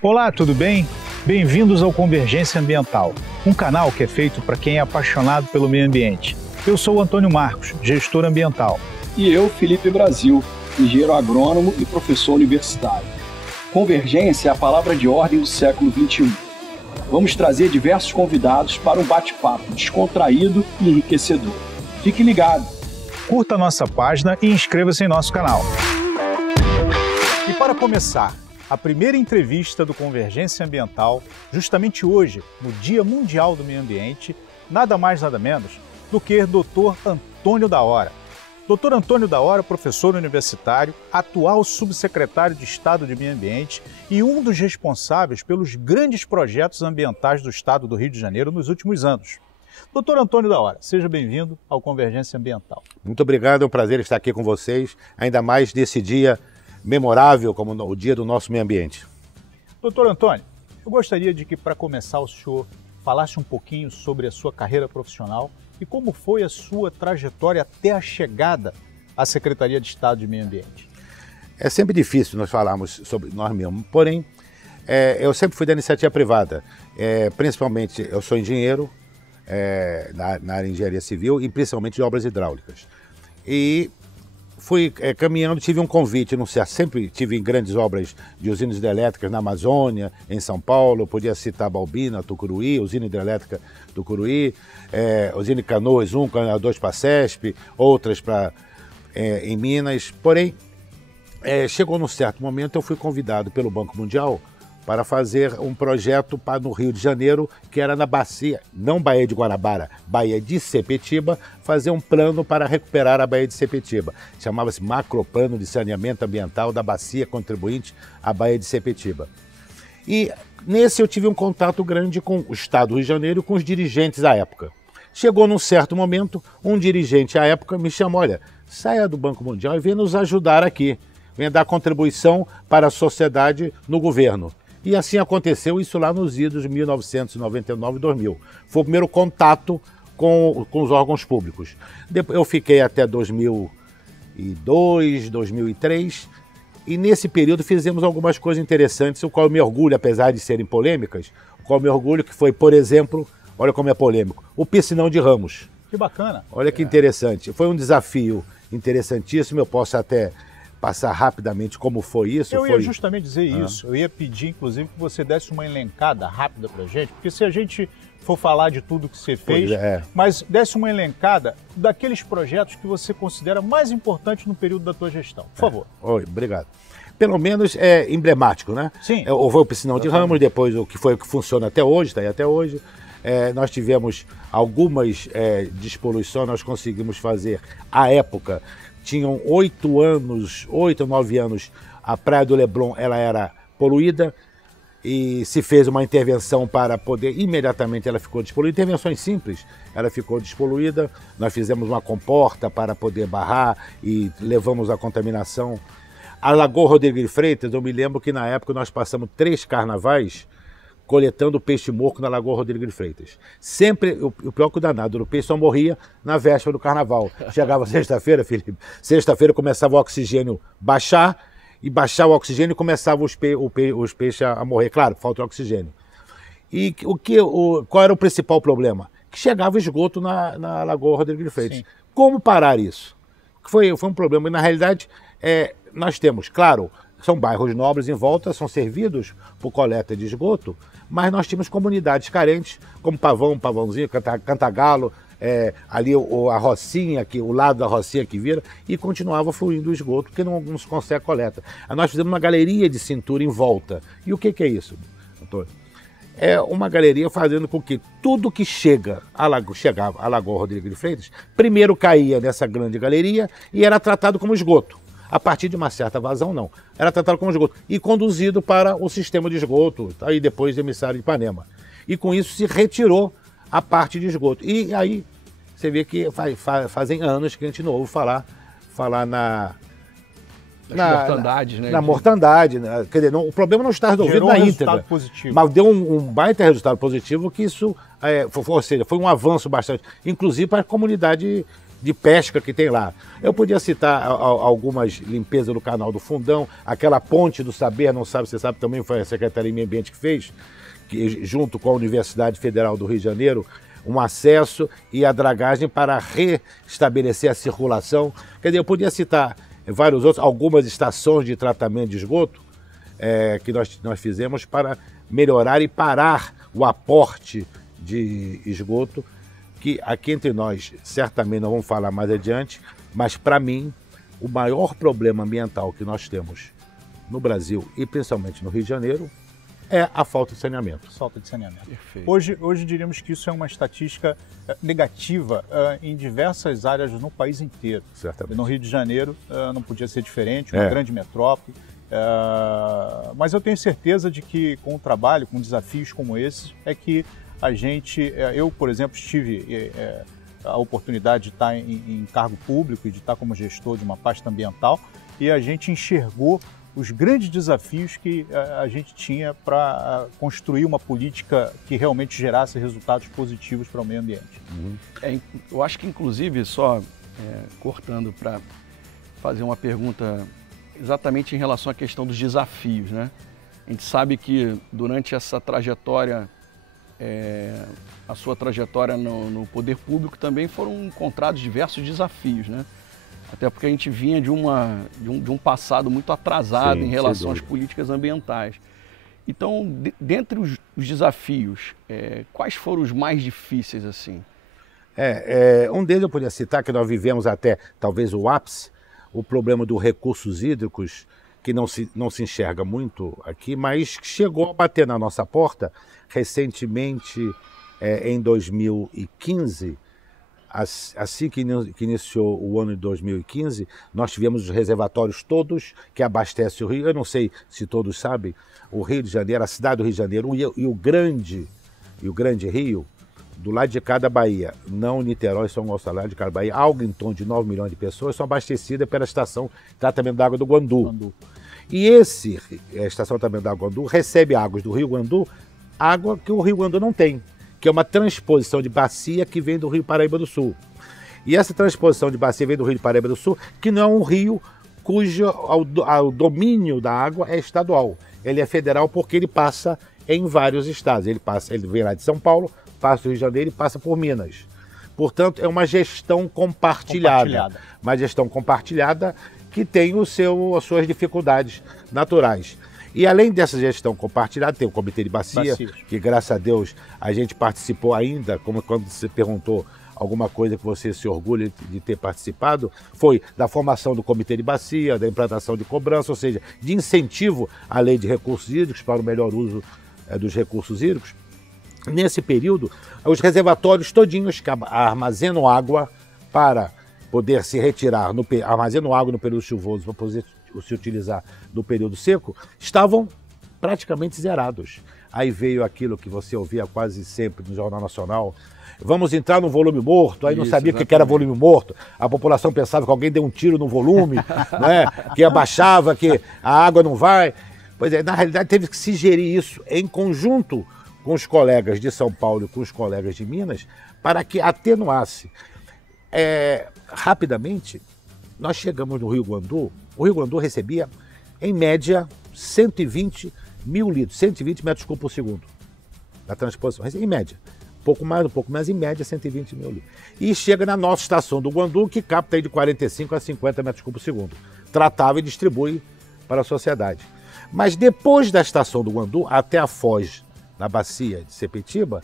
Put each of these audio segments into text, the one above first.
Olá, tudo bem? Bem-vindos ao Convergência Ambiental, um canal que é feito para quem é apaixonado pelo meio ambiente. Eu sou o Antônio Marcos, gestor ambiental. E eu, Felipe Brasil, engenheiro agrônomo e professor universitário. Convergência é a palavra de ordem do século XXI. Vamos trazer diversos convidados para um bate-papo descontraído e enriquecedor. Fique ligado! Curta a nossa página e inscreva-se em nosso canal. E para começar, a primeira entrevista do Convergência Ambiental, justamente hoje, no Dia Mundial do Meio Ambiente, nada mais nada menos do que Dr. Antônio da Hora. Dr. Antônio da Hora, professor universitário, atual subsecretário de Estado de Meio Ambiente e um dos responsáveis pelos grandes projetos ambientais do Estado do Rio de Janeiro nos últimos anos. Dr. Antônio da Hora, seja bem-vindo ao Convergência Ambiental. Muito obrigado, é um prazer estar aqui com vocês, ainda mais nesse dia memorável como o Dia do Nosso Meio Ambiente. Doutor Antônio, eu gostaria de que, para começar, o senhor falasse um pouquinho sobre a sua carreira profissional e como foi a sua trajetória até a chegada à Secretaria de Estado de Meio Ambiente. É sempre difícil nós falarmos sobre nós mesmos, porém, eu sempre fui da iniciativa privada, principalmente eu sou engenheiro na área de engenharia civil e principalmente de obras hidráulicas. E fui caminhando, tive um convite, não sei, sempre tive em grandes obras de usinas hidrelétricas na Amazônia, em São Paulo, podia citar Balbina, Tucuruí, usina hidrelétrica Tucuruí, usina Canoas 1, Canoas 2 para a CESP, outras em Minas. Porém, chegou num certo momento, eu fui convidado pelo Banco Mundial para fazer um projeto no Rio de Janeiro, que era na bacia, não Baía de Guanabara, Baía de Sepetiba, fazer um plano para recuperar a Baía de Sepetiba. Chamava-se Macroplano de Saneamento Ambiental da Bacia Contribuinte à Baía de Sepetiba. E nesse eu tive um contato grande com o Estado do Rio de Janeiro e com os dirigentes à época. Chegou num certo momento, um dirigente à época me chamou, olha, saia do Banco Mundial e venha nos ajudar aqui, venha dar contribuição para a sociedade no governo. E assim aconteceu, isso lá nos idos de 1999 e 2000. Foi o primeiro contato com os órgãos públicos. Eu fiquei até 2002, 2003, e nesse período fizemos algumas coisas interessantes, o qual eu me orgulho, apesar de serem polêmicas, o qual eu me orgulho que foi, por exemplo, olha como é polêmico, o piscinão de Ramos. Que bacana. Olha que interessante. Foi um desafio interessantíssimo, eu posso até passar rapidamente como foi isso. Eu ia justamente dizer isso. Eu ia pedir, inclusive, que você desse uma elencada rápida para a gente, porque se a gente for falar de tudo que você fez, mas desse uma elencada daqueles projetos que você considera mais importantes no período da tua gestão. Por favor. Oi, obrigado. Pelo menos é emblemático, né? Sim. Houve o piscinão de Ramos, depois o que funciona até hoje, está aí até hoje. Nós tivemos algumas despoluições, nós conseguimos fazer, à época, tinham 8 ou 9 anos, a Praia do Leblon ela era poluída e se fez uma intervenção para poder, imediatamente ela ficou despoluída, intervenções simples, ela ficou despoluída, nós fizemos uma comporta para poder barrar e levamos a contaminação. A Lagoa Rodrigo de Freitas, eu me lembro que na época nós passamos 3 carnavais coletando peixe morto na Lagoa Rodrigo de Freitas. Sempre, o pior que o danado, o peixe só morria na véspera do carnaval. Chegava sexta-feira, Felipe, sexta-feira começava o oxigênio baixar, e baixava o oxigênio e começava os peixes a morrer. Claro, falta o oxigênio. E qual era o principal problema? Que chegava esgoto na Lagoa Rodrigo de Freitas. Sim. Como parar isso? Foi um problema. E, na realidade, nós temos, claro, são bairros nobres em volta, são servidos por coleta de esgoto, mas nós tínhamos comunidades carentes, como Pavãozinho, Cantagalo, ali a Rocinha, o lado da Rocinha que vira, e continuava fluindo o esgoto, porque não se consegue a coleta. Aí nós fizemos uma galeria de cintura em volta. E o que é isso, doutor? É uma galeria fazendo com que tudo que chegava à Lagoa Rodrigo de Freitas, primeiro caía nessa grande galeria e era tratado como esgoto. A partir de uma certa vazão, não. Era tratado como esgoto e conduzido para o sistema de esgoto, aí depois do emissário de Ipanema. E com isso se retirou a parte de esgoto. E aí você vê que fazem anos que a gente não ouve falar na mortandade, né? Na mortandade. Né? Quer dizer, o problema não está resolvido na íntegra. Positivo. Mas deu um baita resultado positivo que isso, ou seja, foi um avanço bastante, inclusive para a comunidade de pesca que tem lá. Eu podia citar algumas limpezas do canal do Fundão, aquela ponte do Saber, não sabe, você sabe também, foi a Secretaria de Meio Ambiente que fez, que, junto com a Universidade Federal do Rio de Janeiro, um acesso e a dragagem para restabelecer a circulação. Quer dizer, eu podia citar vários outros, algumas estações de tratamento de esgoto que nós fizemos para melhorar e parar o aporte de esgoto, que aqui entre nós, certamente não vamos falar mais adiante, mas para mim, o maior problema ambiental que nós temos no Brasil e principalmente no Rio de Janeiro é a falta de saneamento. Falta de saneamento. Perfeito. Hoje diríamos que isso é uma estatística negativa em diversas áreas no país inteiro. Certamente. No Rio de Janeiro não podia ser diferente, uma grande metrópole. Mas eu tenho certeza de que com o trabalho, com desafios como esses, é que a gente, eu por exemplo tive a oportunidade de estar em cargo público e de estar como gestor de uma pasta ambiental, e a gente enxergou os grandes desafios que a gente tinha para construir uma política que realmente gerasse resultados positivos para o meio ambiente. Eu acho que inclusive, só cortando para fazer uma pergunta exatamente em relação à questão dos desafios, né? A gente sabe que durante essa trajetória, a sua trajetória no poder público também foram encontrados diversos desafios, né? Até porque a gente vinha de um passado muito atrasado em relação às políticas ambientais. Então, dentre os desafios, quais foram os mais difíceis assim? Um deles eu poderia citar, que nós vivemos até talvez o ápice, o problema dos recursos hídricos, que não se enxerga muito aqui, mas chegou a bater na nossa porta recentemente, em 2015, assim que iniciou o ano de 2015, nós tivemos os reservatórios todos que abastecem o Rio. Eu não sei se todos sabem, o Rio de Janeiro, a cidade do Rio de Janeiro e o grande Rio, do lado de cada Bahia, não Niterói, São Gonçalo, lá de cada Bahia, algo em torno de 9 milhões de pessoas são abastecidas pela estação de tratamento da água do Guandu. E a estação de tratamento da água do Guandu recebe águas do Rio Guandu, água que o Rio Guandu não tem, que é uma transposição de bacia que vem do Rio Paraíba do Sul. E essa transposição de bacia vem do Rio Paraíba do Sul, que não é um rio cujo o domínio da água é estadual. Ele é federal porque ele passa em vários estados. Ele vem lá de São Paulo, passa do Rio de Janeiro e passa por Minas. Portanto, é uma gestão compartilhada. Uma gestão compartilhada que tem as suas dificuldades naturais. E além dessa gestão compartilhada, tem o Comitê de Bacia, que graças a Deus a gente participou ainda, como quando você perguntou alguma coisa que você se orgulha de ter participado, foi da formação do Comitê de Bacia, da implantação de cobrança, ou seja, de incentivo à lei de recursos hídricos para o melhor uso dos recursos hídricos. Nesse período, os reservatórios todinhos que armazenam água para poder se retirar, armazenam água no período chuvoso para poder se utilizar no período seco, estavam praticamente zerados. Aí veio aquilo que você ouvia quase sempre no Jornal Nacional: vamos entrar no volume morto. Aí não sabia o que era volume morto. A população pensava que alguém deu um tiro no volume, né? Que abaixava, que a água não vai. Pois é, na realidade teve que se gerir isso em conjunto com os colegas de São Paulo e com os colegas de Minas, para que atenuasse. Rapidamente, nós chegamos no Rio Guandu. O Rio Guandu recebia, em média, 120 mil litros, 120 metros cúbicos por segundo da transposição, em média. Um pouco mais, em média, 120 mil litros. E chega na nossa estação do Guandu, que capta aí de 45 a 50 metros cúbicos por segundo. Tratava e distribui para a sociedade. Mas depois da estação do Guandu, até a foz, na bacia de Sepetiba,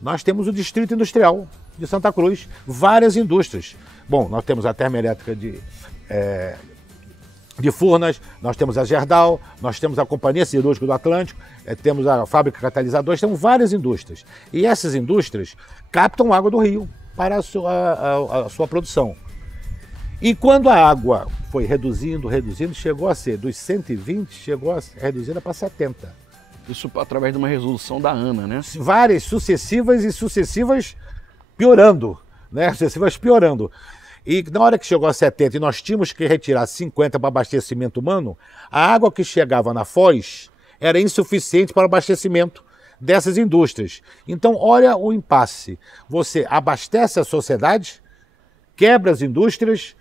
nós temos o Distrito Industrial de Santa Cruz, várias indústrias. Bom, nós temos a termoelétrica de Furnas, nós temos a Gerdau, nós temos a Companhia Siderúrgica do Atlântico, temos a Fábrica Catalisadores, temos várias indústrias. E essas indústrias captam água do rio para a sua produção. E quando a água foi reduzindo, chegou a ser dos 120, chegou a reduzida para 70. Isso através de uma resolução da ANA, né? Várias sucessivas piorando, né? Sucessivas piorando. E na hora que chegou a 70 e nós tínhamos que retirar 50 para abastecimento humano, a água que chegava na foz era insuficiente para o abastecimento dessas indústrias. Então, olha o impasse. Você abastece a sociedade quebra as indústrias,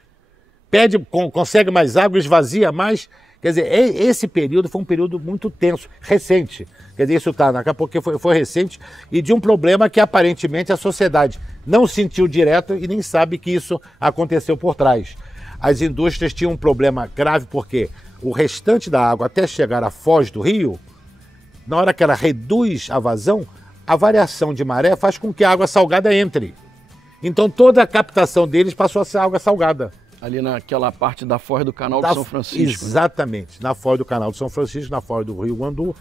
consegue mais água, esvazia mais. Quer dizer, esse período foi um período muito tenso, recente. Quer dizer, isso está daqui a pouco foi recente, e de um problema que aparentemente a sociedade não sentiu direto e nem sabe que isso aconteceu por trás. As indústrias tinham um problema grave porque o restante da água até chegar à foz do rio, na hora que ela reduz a vazão, a variação de maré faz com que a água salgada entre. Então toda a captação deles passou a ser água salgada. Ali naquela parte da foz do Canal de São Francisco. Exatamente, na foz do Canal de São Francisco, na foz do Rio Guandu,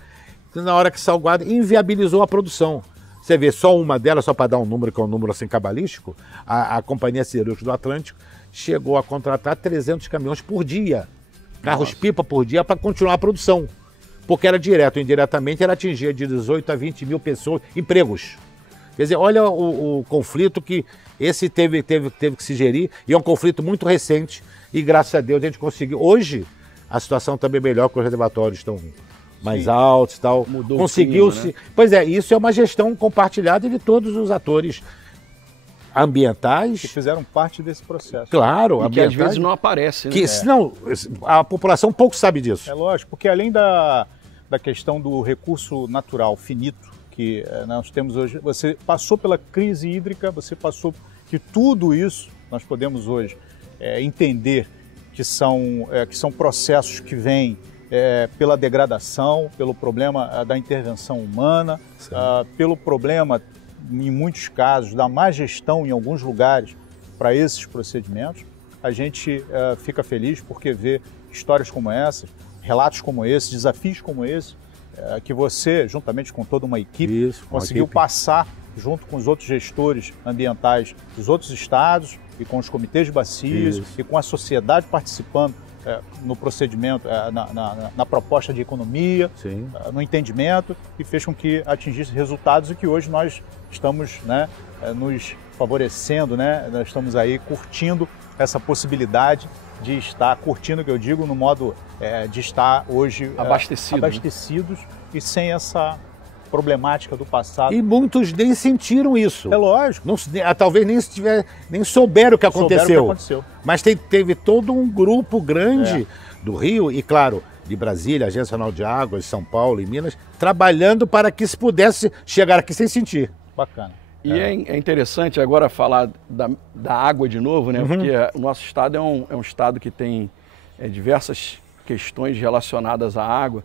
na hora que salgada inviabilizou a produção. Você vê só uma delas, só para dar um número que é um número assim cabalístico, a Companhia Siderúrgica do Atlântico chegou a contratar 300 caminhões por dia, carros-pipa por dia, para continuar a produção. Porque era direto ou indiretamente, ela atingia de 18 a 20 mil pessoas, empregos. Quer dizer, olha o conflito que esse teve que se gerir, e é um conflito muito recente, e graças a Deus a gente conseguiu. Hoje, a situação também é melhor, porque os reservatórios estão mais altos e tal. Conseguiu-se. Né? Pois é, isso é uma gestão compartilhada de todos os atores ambientais. Que fizeram parte desse processo. Claro, e que às vezes não aparece. Né? Não, a população pouco sabe disso. É lógico, porque além da questão do recurso natural finito que nós temos hoje, você passou pela crise hídrica, você passou que tudo isso nós podemos hoje entender que são processos que vêm pela degradação, pelo problema da intervenção humana, pelo problema, em muitos casos, da má gestão em alguns lugares para esses procedimentos. A gente fica feliz porque vê histórias como essas, relatos como esse, desafios como esse, que você, juntamente com toda uma equipe, conseguiu passar junto com os outros gestores ambientais dos outros estados e com os comitês de bacias e com a sociedade participando no procedimento, na proposta de economia, no entendimento, e fez com que atingisse resultados e que hoje nós estamos nos favorecendo, nós estamos aí curtindo essa possibilidade de estar curtindo, que eu digo, no modo de estar hoje abastecidos e sem essa problemática do passado. E muitos nem sentiram isso. É lógico. Não, talvez nem souberam o que aconteceu. Mas teve todo um grupo grande do Rio e, claro, de Brasília, Agência Nacional de Águas, São Paulo e Minas, trabalhando para que se pudesse chegar aqui sem sentir. Bacana. E é interessante agora falar da água de novo, né? Porque o nosso estado é um estado que tem diversas questões relacionadas à água.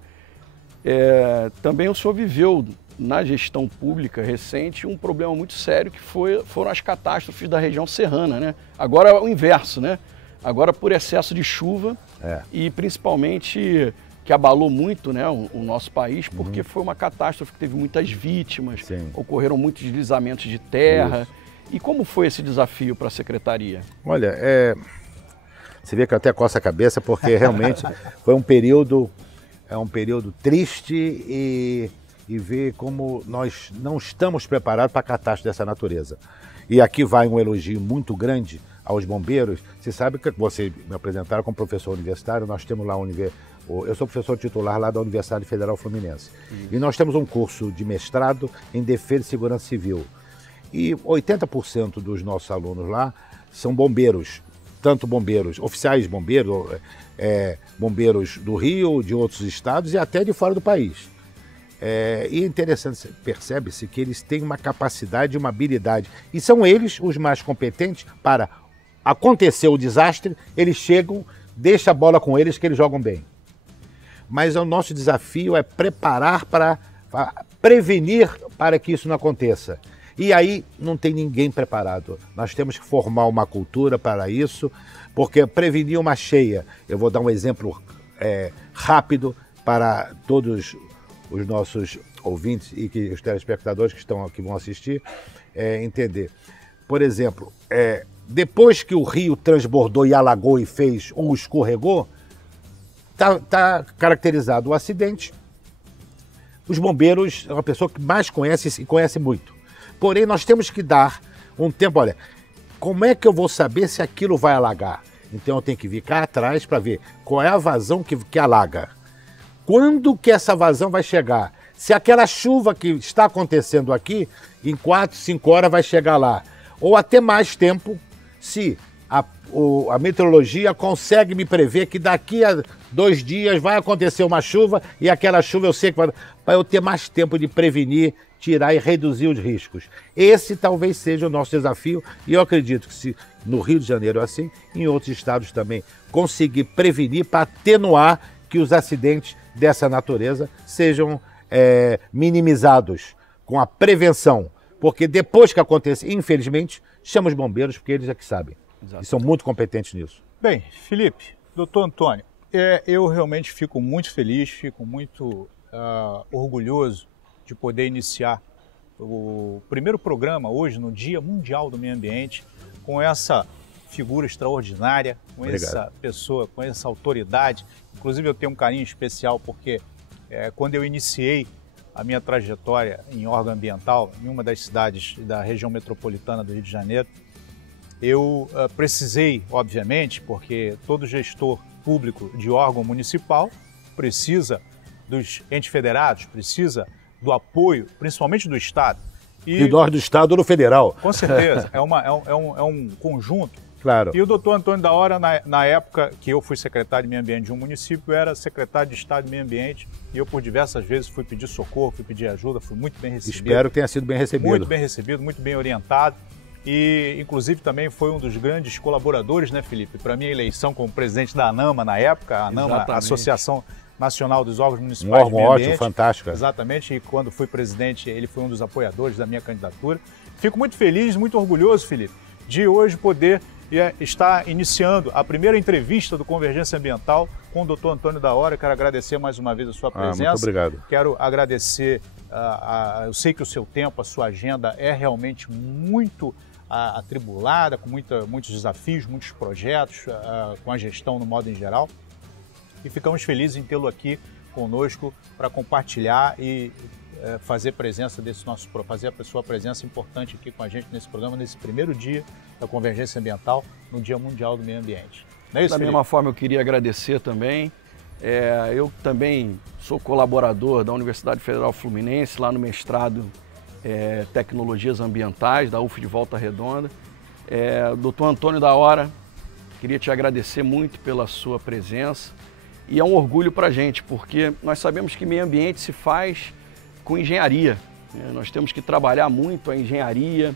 Também o senhor viveu na gestão pública recente um problema muito sério que foram as catástrofes da região serrana, né? Agora é o inverso, né? Agora por excesso de chuva e principalmente que abalou muito, né, o nosso país, porque foi uma catástrofe que teve muitas vítimas, ocorreram muitos deslizamentos de terra. E como foi esse desafio para a Secretaria? Olha, você vê que eu até coço a cabeça, porque realmente foi um período triste e ver como nós não estamos preparados para catástrofe dessa natureza. E aqui vai um elogio muito grande aos bombeiros. Você sabe que você me apresentaram como professor universitário, nós temos lá eu sou professor titular lá da Universidade Federal Fluminense. E nós temos um curso de mestrado em Defesa e Segurança Civil. E 80% dos nossos alunos lá são bombeiros, tanto bombeiros, oficiais bombeiros, bombeiros do Rio, de outros estados e até de fora do país. E é interessante, percebe-se que eles têm uma capacidade, uma habilidade. E são eles os mais competentes para acontecer o desastre, eles chegam, deixa a bola com eles que eles jogam bem. Mas o nosso desafio é preparar para prevenir para que isso não aconteça. E aí não tem ninguém preparado. Nós temos que formar uma cultura para isso, porque prevenir uma cheia, eu vou dar um exemplo rápido para todos os nossos ouvintes e os telespectadores que estão aqui vão assistir entender. Por exemplo, depois que o rio transbordou e alagou e fez ou escorregou, está caracterizado o acidente. Os bombeiros é uma pessoa que mais conhece e conhece muito. Porém, nós temos que dar um tempo. Olha, como é que eu vou saber se aquilo vai alagar? Então eu tenho que vir cá atrás para ver qual é a vazão que alaga. Quando que essa vazão vai chegar? Se aquela chuva que está acontecendo aqui, em 4, 5 horas vai chegar lá. Ou até mais tempo, se a meteorologia consegue me prever que daqui a 2 dias vai acontecer uma chuva e aquela chuva eu sei que vai... Para eu ter mais tempo de prevenir, tirar e reduzir os riscos. Esse talvez seja o nosso desafio e eu acredito que se no Rio de Janeiro é assim, em outros estados também, conseguir prevenir para atenuar que os acidentes dessa natureza sejam minimizados com a prevenção. Porque depois que acontece, infelizmente, chama os bombeiros porque eles é que sabem. Exato. E são muito competentes nisso. Bem, Felipe, doutor Antônio, eu realmente fico muito feliz, fico muito orgulhoso de poder iniciar o primeiro programa hoje no Dia Mundial do Meio Ambiente com essa figura extraordinária, com essa pessoa, com essa autoridade. Inclusive eu tenho um carinho especial porque quando eu iniciei a minha trajetória em órgão ambiental em uma das cidades da região metropolitana do Rio de Janeiro, eu precisei, obviamente, porque todo gestor público de órgão municipal precisa dos entes federados, precisa do apoio, principalmente do Estado. E nós do Estado no federal. Com certeza, é um conjunto. Claro. E o doutor Antônio da Hora, na época que eu fui secretário de Meio Ambiente de um município, era secretário de Estado de Meio Ambiente e eu por diversas vezes fui pedir socorro, fui pedir ajuda, fui muito bem recebido. Espero que tenha sido bem recebido. Muito bem recebido, muito bem orientado e inclusive também foi um dos grandes colaboradores, né, Felipe, para a minha eleição como presidente da ANAMA na época, a ANAMA, a Associação Nacional dos Órgãos Municipais de Meio Ambiente. Ótimo, fantástico. Exatamente, e quando fui presidente ele foi um dos apoiadores da minha candidatura. Fico muito feliz, muito orgulhoso, Felipe, de hoje poder estar iniciando a primeira entrevista do Convergência Ambiental com o doutor Antônio da Hora. Quero agradecer mais uma vez a sua presença. Muito obrigado. Quero agradecer, eu sei que o seu tempo, a sua agenda é realmente muito atribulada, com muitos desafios, muitos projetos, com a gestão no modo em geral. E ficamos felizes em tê-lo aqui conosco para compartilhar e fazer a sua presença importante aqui com a gente nesse programa, nesse primeiro dia da Convergência Ambiental, no Dia Mundial do Meio Ambiente. Não é isso, da mesma forma, eu queria agradecer também. Eu também sou colaborador da Universidade Federal Fluminense, lá no mestrado Tecnologias Ambientais, da UF de Volta Redonda. Doutor Antônio da Hora, queria te agradecer muito pela sua presença. E é um orgulho para a gente, porque nós sabemos que meio ambiente se faz com engenharia. Nós temos que trabalhar muito a engenharia.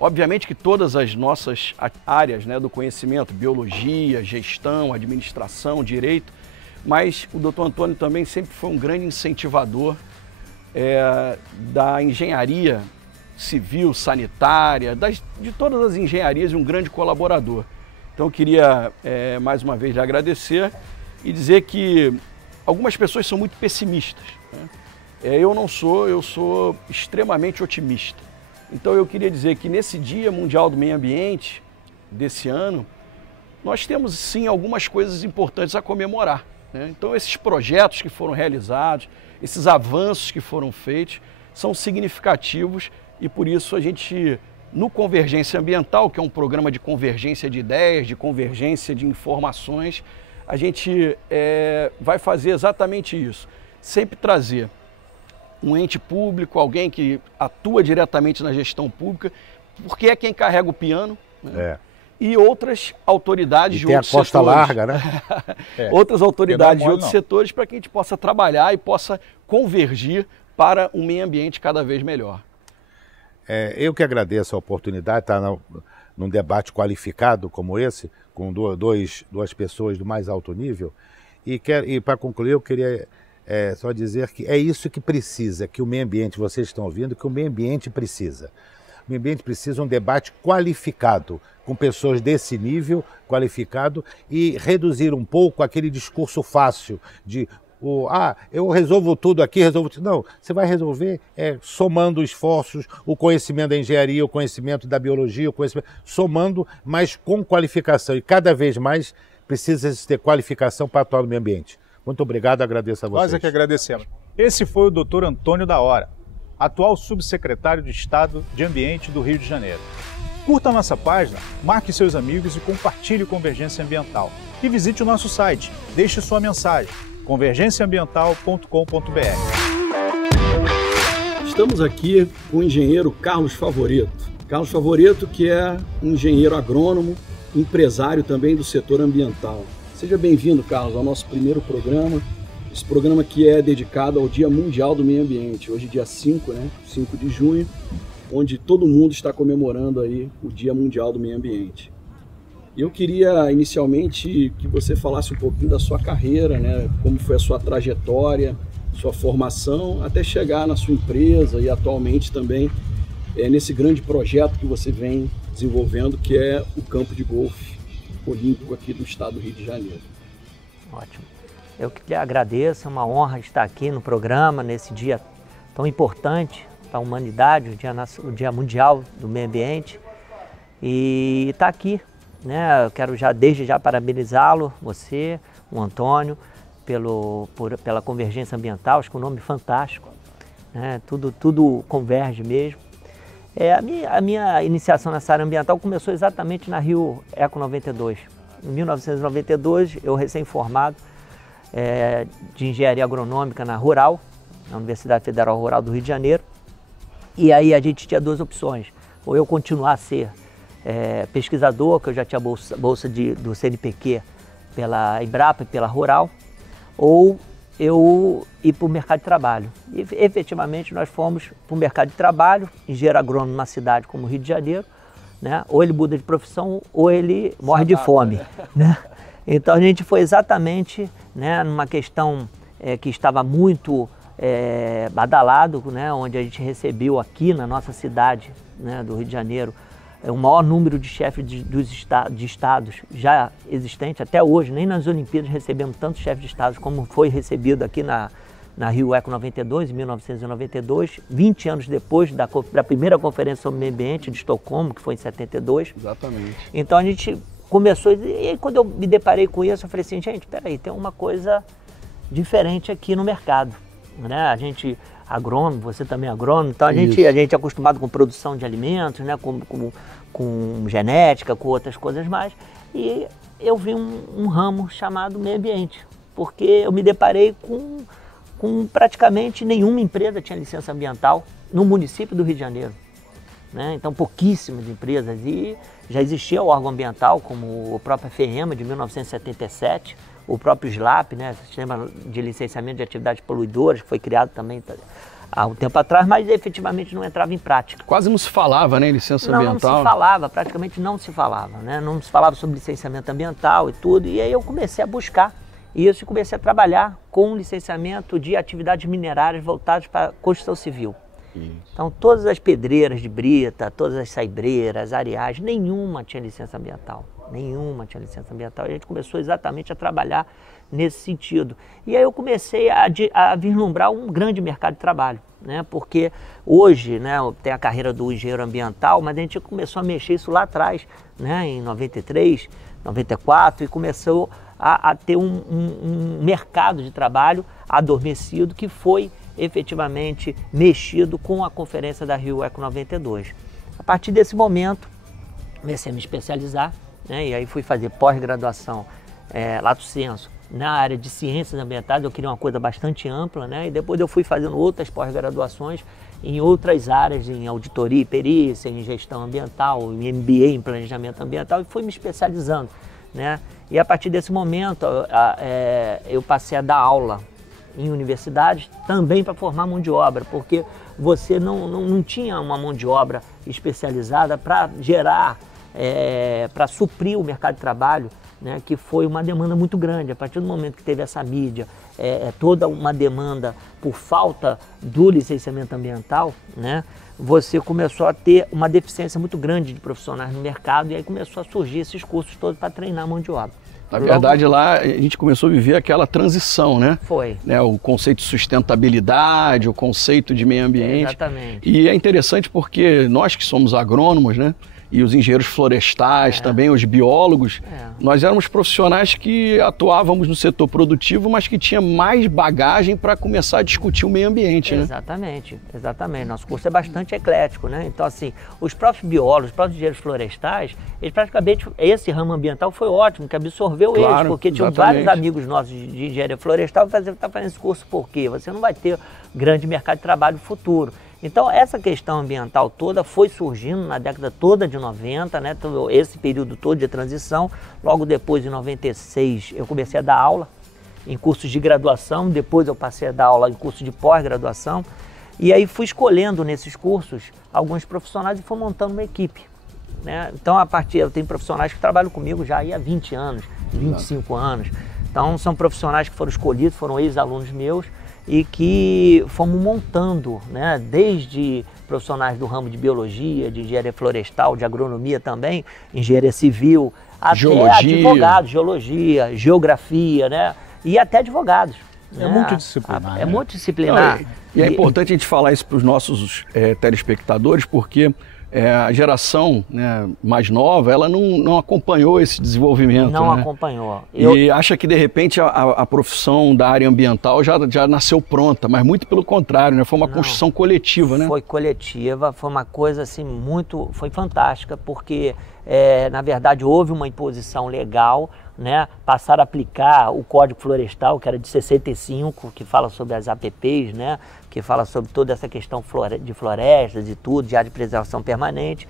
Obviamente que todas as nossas áreas, né, do conhecimento, biologia, gestão, administração, direito, mas o doutor Antônio também sempre foi um grande incentivador da engenharia civil, sanitária, de todas as engenharias, e um grande colaborador. Então eu queria mais uma vez lhe agradecer e dizer que algumas pessoas são muito pessimistas, né? Eu não sou, eu sou extremamente otimista. Então eu queria dizer que nesse Dia Mundial do Meio Ambiente, desse ano, nós temos sim algumas coisas importantes a comemorar, né? Então esses projetos que foram realizados, esses avanços que foram feitos, são significativos e por isso a gente, no Convergência Ambiental, que é um programa de convergência de ideias, de convergência de informações, a gente vai fazer exatamente isso, sempre trazer um ente público, alguém que atua diretamente na gestão pública, porque é quem carrega o piano, né? E outras autoridades de outros setores. Tem a costa larga, né? Outras autoridades de outros setores para que a gente possa trabalhar e possa convergir para um meio ambiente cada vez melhor. Eu que agradeço a oportunidade de estar num debate qualificado como esse, com duas pessoas do mais alto nível. E para concluir, eu queria só dizer que é isso que precisa, que o meio ambiente, vocês estão ouvindo, que o meio ambiente precisa. O meio ambiente precisa de um debate qualificado, com pessoas desse nível, qualificado, e reduzir um pouco aquele discurso fácil de eu resolvo tudo aqui, resolvo tudo. Não, você vai resolver somando esforços, o conhecimento da engenharia, o conhecimento da biologia, somando, mas com qualificação. E cada vez mais precisa ter qualificação para atuar no meio ambiente. Muito obrigado, agradeço a vocês. Nós é que agradecemos. Esse foi o doutor Antônio da Hora, atual subsecretário de Estado de Ambiente do Rio de Janeiro. Curta a nossa página, marque seus amigos e compartilhe o Convergência Ambiental. E visite o nosso site, deixe sua mensagem, convergenciaambiental.com.br. Estamos aqui com o engenheiro Carlos Favoreto. Carlos Favoreto, que é um engenheiro agrônomo, empresário também do setor ambiental. Seja bem-vindo, Carlos, ao nosso primeiro programa. Esse programa que é dedicado ao Dia Mundial do Meio Ambiente. Hoje, dia 5, né? 5 de junho, onde todo mundo está comemorando aí o Dia Mundial do Meio Ambiente. Eu queria, inicialmente, que você falasse um pouquinho da sua carreira, né? Como foi a sua trajetória, sua formação, até chegar na sua empresa e atualmente também nesse grande projeto que você vem desenvolvendo, que é o campo de golfe olímpico aqui do estado do Rio de Janeiro. Ótimo. Eu que lhe agradeço, é uma honra estar aqui no programa, nesse dia tão importante para a humanidade, o Dia Mundial do Meio Ambiente, e estar aqui. Eu quero desde já parabenizá-lo, você, o Antônio, pela Convergência Ambiental, acho que é um nome fantástico, né? Tudo converge mesmo. A minha iniciação nessa área ambiental começou exatamente na Rio Eco 92. Em 1992, eu recém-formado de Engenharia Agronômica na Rural, na Universidade Federal Rural do Rio de Janeiro, e aí a gente tinha duas opções, ou eu continuar a ser pesquisador, que eu já tinha bolsa do CNPq pela Embrapa e pela Rural, ou eu ir para o mercado de trabalho. E efetivamente nós fomos para o mercado de trabalho, engenheiro agrônomo numa cidade como o Rio de Janeiro, né? Ou ele muda de profissão ou ele morre de fome. Né? Então a gente foi exatamente, né, numa questão que estava muito badalado, né, onde a gente recebeu aqui na nossa cidade, né, do Rio de Janeiro, o maior número de chefes de estados já existente até hoje. Nem nas Olimpíadas recebemos tantos chefes de estados como foi recebido aqui na Rio Eco 92, em 1992, 20 anos depois da primeira Conferência sobre o Meio Ambiente de Estocolmo, que foi em 72. Exatamente. Então a gente começou, e aí, quando eu me deparei com isso, eu falei assim, gente, peraí, tem uma coisa diferente aqui no mercado. Né? A gente, agrônomo, você também é agrônomo, então a gente é acostumado com produção de alimentos, né? com genética, com outras coisas mais, e eu vi um ramo chamado meio ambiente, porque eu me deparei com praticamente nenhuma empresa tinha licença ambiental no município do Rio de Janeiro. Né? Então pouquíssimas empresas, e já existia o órgão ambiental, como o próprio FEMA de 1977, o próprio SLAP, né, Sistema de Licenciamento de Atividades Poluidoras, que foi criado também há um tempo atrás, mas efetivamente não entrava em prática. Quase não se falava, né, em licença ambiental? Não se falava, praticamente não se falava, né? Não se falava sobre licenciamento ambiental e tudo, e aí eu comecei a buscar isso e comecei a trabalhar com licenciamento de atividades minerárias voltadas para a construção civil. Isso. Então todas as pedreiras de brita, todas as saibreiras, areais, nenhuma tinha licença ambiental. Nenhuma tinha licença ambiental. E a gente começou exatamente a trabalhar nesse sentido. E aí eu comecei a vislumbrar um grande mercado de trabalho, né? Porque hoje, né, tem a carreira do engenheiro ambiental, mas a gente começou a mexer isso lá atrás, né, em 93, 94, e começou a ter um mercado de trabalho adormecido que foi efetivamente mexido com a conferência da Rio Eco 92. A partir desse momento, comecei a me especializar, né, e aí fui fazer pós-graduação, lato sensu, na área de ciências ambientais. Eu queria uma coisa bastante ampla, né, e depois eu fui fazendo outras pós-graduações em outras áreas, em auditoria e perícia, em gestão ambiental, em MBA em planejamento ambiental, e fui me especializando, né, e a partir desse momento eu passei a dar aula em universidades também para formar mão de obra, porque você não tinha uma mão de obra especializada para gerar, para suprir o mercado de trabalho, né, que foi uma demanda muito grande. A partir do momento que teve essa mídia, toda uma demanda por falta do licenciamento ambiental, né, você começou a ter uma deficiência muito grande de profissionais no mercado, e aí começou a surgir esses cursos todos para treinar a mão de obra. Na verdade, lá a gente começou a viver aquela transição, né? Foi. Né? O conceito de sustentabilidade, o conceito de meio ambiente. Exatamente. E é interessante porque nós que somos agrônomos, né? E os engenheiros florestais também, os biólogos, nós éramos profissionais que atuávamos no setor produtivo, mas que tinha mais bagagem para começar a discutir o meio ambiente, né? Exatamente, exatamente. Nosso curso é bastante eclético, né? Então, assim, os próprios biólogos, os próprios engenheiros florestais, eles praticamente, esse ramo ambiental foi ótimo, que absorveu eles, porque tinham vários amigos nossos de engenharia florestal que estavam fazendo esse curso. Por quê? Você não vai ter grande mercado de trabalho futuro. Então, essa questão ambiental toda foi surgindo na década toda de 90, né? Esse período todo de transição. Logo depois, em 96, eu comecei a dar aula em cursos de graduação, depois eu passei a dar aula em cursos de pós-graduação. E aí fui escolhendo nesses cursos alguns profissionais e fui montando uma equipe, né? Então, eu tenho profissionais que trabalham comigo já há 20 anos, 25 anos. Então, são profissionais que foram escolhidos, foram ex-alunos meus, e que fomos montando, né, desde profissionais do ramo de biologia, de engenharia florestal, de agronomia também, engenharia civil, até advogados, geologia, geografia, né, e até advogados. É multidisciplinar. É multidisciplinar. E é importante a gente falar isso para os nossos telespectadores, porque a geração, né, mais nova, ela não acompanhou esse desenvolvimento. Não, né? Acompanhou. E acha que, de repente, a profissão da área ambiental já nasceu pronta, mas muito pelo contrário, né? Foi uma construção coletiva, né? Foi coletiva, foi uma coisa assim foi fantástica, porque, na verdade, houve uma imposição legal, né? Passaram a aplicar o Código Florestal, que era de 65, que fala sobre as APPs, né? Que fala sobre toda essa questão de florestas e tudo, de área de preservação permanente,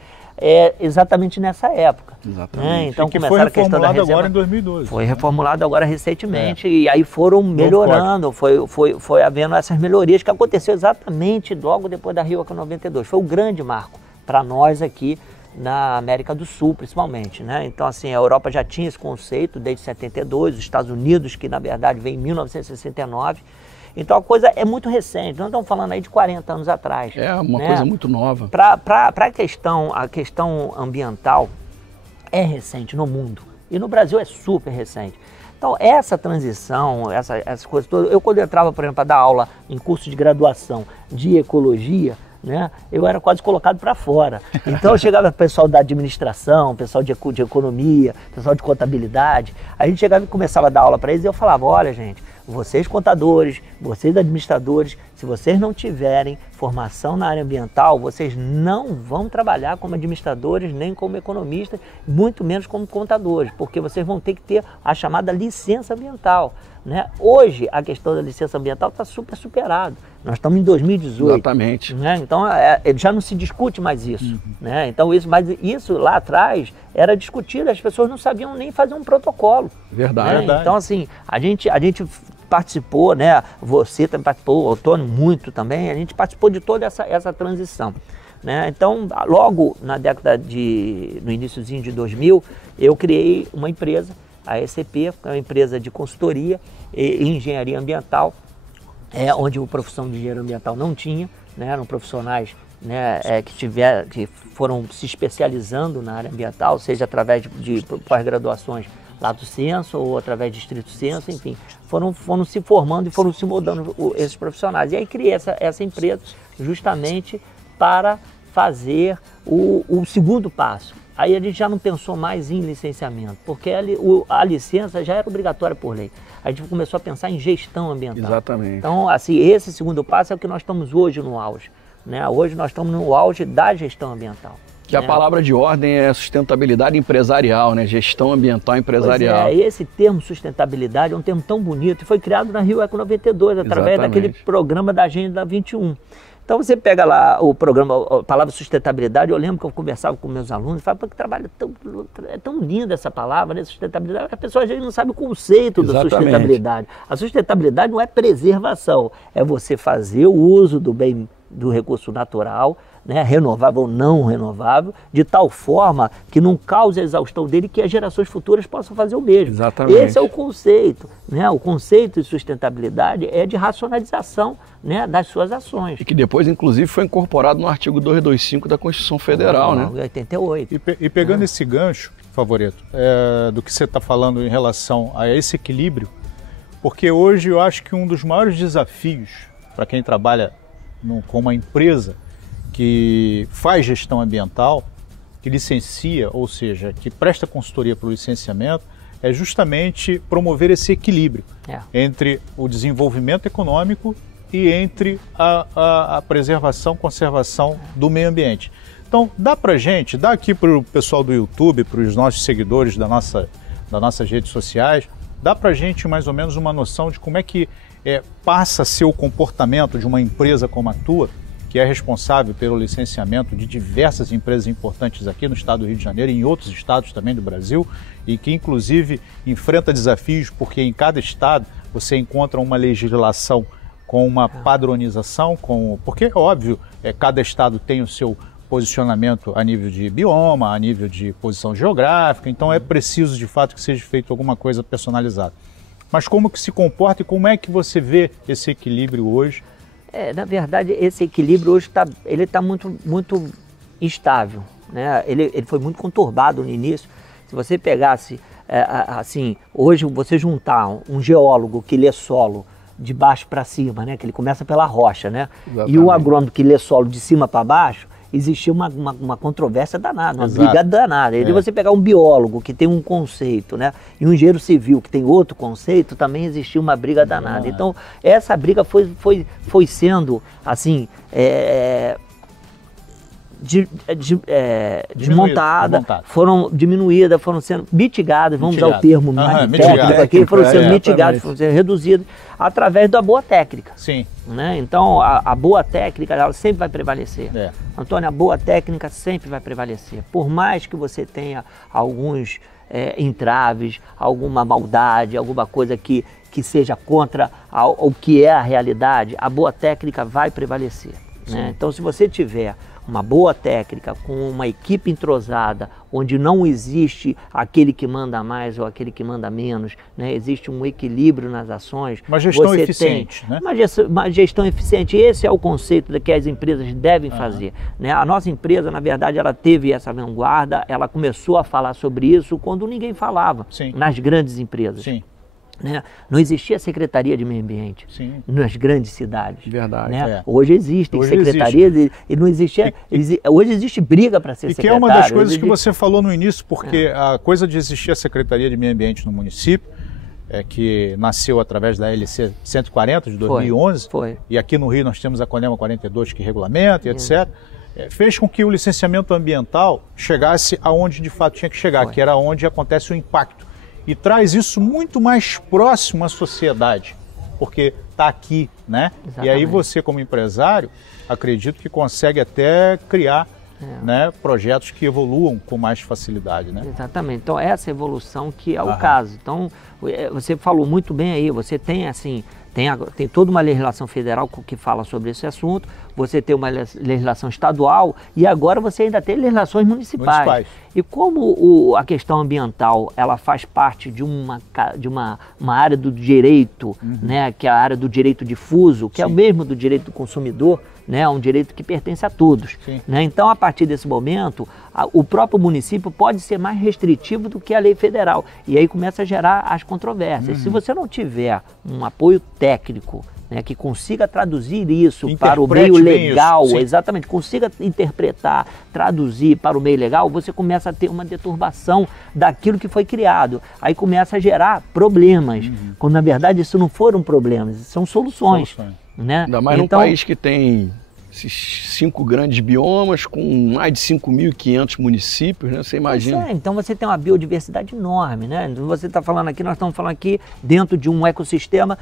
exatamente nessa época. Exatamente. Né? Então, que foi reformulado agora em 2012. Foi reformulado agora recentemente, e aí foram melhorando, foi havendo essas melhorias que aconteceu exatamente logo depois da Rio 92. Foi um grande marco para nós aqui na América do Sul, principalmente, né? Então, assim, a Europa já tinha esse conceito desde 72, os Estados Unidos, que na verdade vem em 1969. Então a coisa é muito recente, nós estamos falando aí de 40 anos atrás. É uma coisa muito nova. Para a questão ambiental é recente no mundo, e no Brasil é super recente. Então essa transição, essas coisas todas, eu quando entrava, por exemplo, para dar aula em curso de graduação de ecologia, né, eu era quase colocado para fora. Então eu chegava pessoal da administração, pessoal de economia, pessoal de contabilidade, a gente chegava e começava a dar aula para eles e eu falava, olha gente, vocês contadores, vocês administradores, se vocês não tiverem formação na área ambiental, vocês não vão trabalhar como administradores, nem como economistas, muito menos como contadores, porque vocês vão ter que ter a chamada licença ambiental, né? Hoje, a questão da licença ambiental está super superada. Nós estamos em 2018. Exatamente. Né? Então, já não se discute mais isso. Né? Então, mas isso lá atrás era discutido, as pessoas não sabiam nem fazer um protocolo. Verdade. Né? Então, assim, a gente participou, né? Você também participou, o Antônio muito também, a gente participou de toda essa transição. Né? Então, logo no iniciozinho de 2000, eu criei uma empresa, a ECP, que é uma empresa de consultoria e engenharia ambiental, onde a profissão de engenheiro ambiental não tinha, né? Eram profissionais, né, que foram se especializando na área ambiental, seja através de pós-graduações lato sensu ou através de estrito sensu, enfim, foram se formando e foram se moldando esses profissionais. E aí criei essa empresa justamente para fazer o segundo passo. Aí a gente já não pensou mais em licenciamento, porque a licença já era obrigatória por lei. A gente começou a pensar em gestão ambiental. Exatamente. Então, assim, esse segundo passo é o que nós estamos hoje no auge. Né? Hoje nós estamos no auge da gestão ambiental. Que a palavra de ordem é sustentabilidade empresarial, né? Gestão ambiental empresarial. Pois esse termo sustentabilidade é um termo tão bonito e foi criado na Rio Eco 92, através daquele programa da Agenda 21. Então você pega lá o programa, a palavra sustentabilidade, eu lembro que eu conversava com meus alunos, e falava, que trabalho é tão linda essa palavra, né? Sustentabilidade, a pessoa às vezes não sabe o conceito da sustentabilidade. A sustentabilidade não é preservação, é você fazer o uso do recurso natural, né, renovável ou não renovável, de tal forma que não cause a exaustão dele, que as gerações futuras possam fazer o mesmo. Exatamente. Esse é o conceito, né? O conceito de sustentabilidade é de racionalização, né, das suas ações. E que depois, inclusive, foi incorporado no artigo 225 da Constituição Federal, né? 88. E pegando esse gancho, Favoreto, do que você está falando em relação a esse equilíbrio, porque hoje eu acho que um dos maiores desafios para quem trabalha com uma empresa que faz gestão ambiental, que licencia, ou seja, que presta consultoria para o licenciamento, é justamente promover esse equilíbrio entre o desenvolvimento econômico e entre a preservação, conservação do meio ambiente. Então, dá para gente, dá aqui para o pessoal do YouTube, para os nossos seguidores das nossas redes sociais, dá para gente mais ou menos uma noção de como é que passa a ser o comportamento de uma empresa como a tua, que é responsável pelo licenciamento de diversas empresas importantes aqui no estado do Rio de Janeiro e em outros estados também do Brasil, e que inclusive enfrenta desafios porque em cada estado você encontra uma legislação com uma padronização, porque, óbvio, cada estado tem o seu posicionamento a nível de bioma, a nível de posição geográfica, então é preciso de fato que seja feito alguma coisa personalizada. Mas como que se comporta e como é que você vê esse equilíbrio hoje? Na verdade, esse equilíbrio hoje está muito instável, né? Ele foi muito conturbado no início. Se você pegasse, assim, hoje você juntar um geólogo que lê solo de baixo para cima, né? Que ele começa pela rocha, né? Exatamente. E o agrônomo que lê solo de cima para baixo, existia uma controvérsia danada, uma briga danada. E você pegar um biólogo que tem um conceito, né? E um engenheiro civil que tem outro conceito, também existia uma briga danada. Então, essa briga foi sendo, assim, desmontada, foram diminuídas, foram sendo mitigadas, vamos usar o termo mais técnico aqui, foram sendo mitigadas, foram sendo reduzidas através da boa técnica. Sim. Né? Então, a boa técnica, ela sempre vai prevalecer. Antônio, a boa técnica sempre vai prevalecer. Por mais que você tenha alguns entraves, alguma maldade, alguma coisa que seja contra o que é a realidade, a boa técnica vai prevalecer. Né? Então, se você tiver uma boa técnica, com uma equipe entrosada, onde não existe aquele que manda mais ou aquele que manda menos, né? Existe um equilíbrio nas ações. Uma gestão eficiente, né? Uma gestão eficiente, esse é o conceito que as empresas devem fazer. Né? A nossa empresa, na verdade, ela teve essa vanguarda, ela começou a falar sobre isso quando ninguém falava, nas grandes empresas. Sim. Né? Não existia secretaria de meio ambiente nas grandes cidades. Verdade. Né? Hoje existem secretarias e não existia. Hoje existe briga para ser secretário. E que é uma das coisas que você falou no início, porque a coisa de existir a Secretaria de Meio Ambiente no município, que nasceu através da LC 140 de 2011, e aqui no Rio nós temos a CONEMA 42 que regulamenta e etc., fez com que o licenciamento ambiental chegasse aonde de fato tinha que chegar, que era onde acontece o impacto. E traz isso muito mais próximo à sociedade, porque está aqui, né? Exatamente. E aí você, como empresário, acredito que consegue até criar né, projetos que evoluam com mais facilidade, né? Exatamente. Então, essa evolução que é o caso. Então, você falou muito bem aí, você tem assim... Tem toda uma legislação federal que fala sobre esse assunto, você tem uma legislação estadual e agora você ainda tem legislações municipais. E como a questão ambiental ela faz parte de uma área do direito, né, que é a área do direito difuso, que é o mesmo do direito do consumidor, né, um direito que pertence a todos. Né? Então, a partir desse momento, o próprio município pode ser mais restritivo do que a lei federal. E aí começa a gerar as controvérsias. Se você não tiver um apoio técnico, né, que consiga traduzir isso para o meio legal, exatamente, consiga interpretar, traduzir para o meio legal, você começa a ter uma deturbação daquilo que foi criado. Aí começa a gerar problemas, quando na verdade isso não foram problemas, são soluções. Né? Ainda mais num país que tem esses 5 grandes biomas, com mais de 5.500 municípios, né? Você imagina. Então você tem uma biodiversidade enorme, né? Você está falando aqui, nós estamos falando aqui dentro de um ecossistema,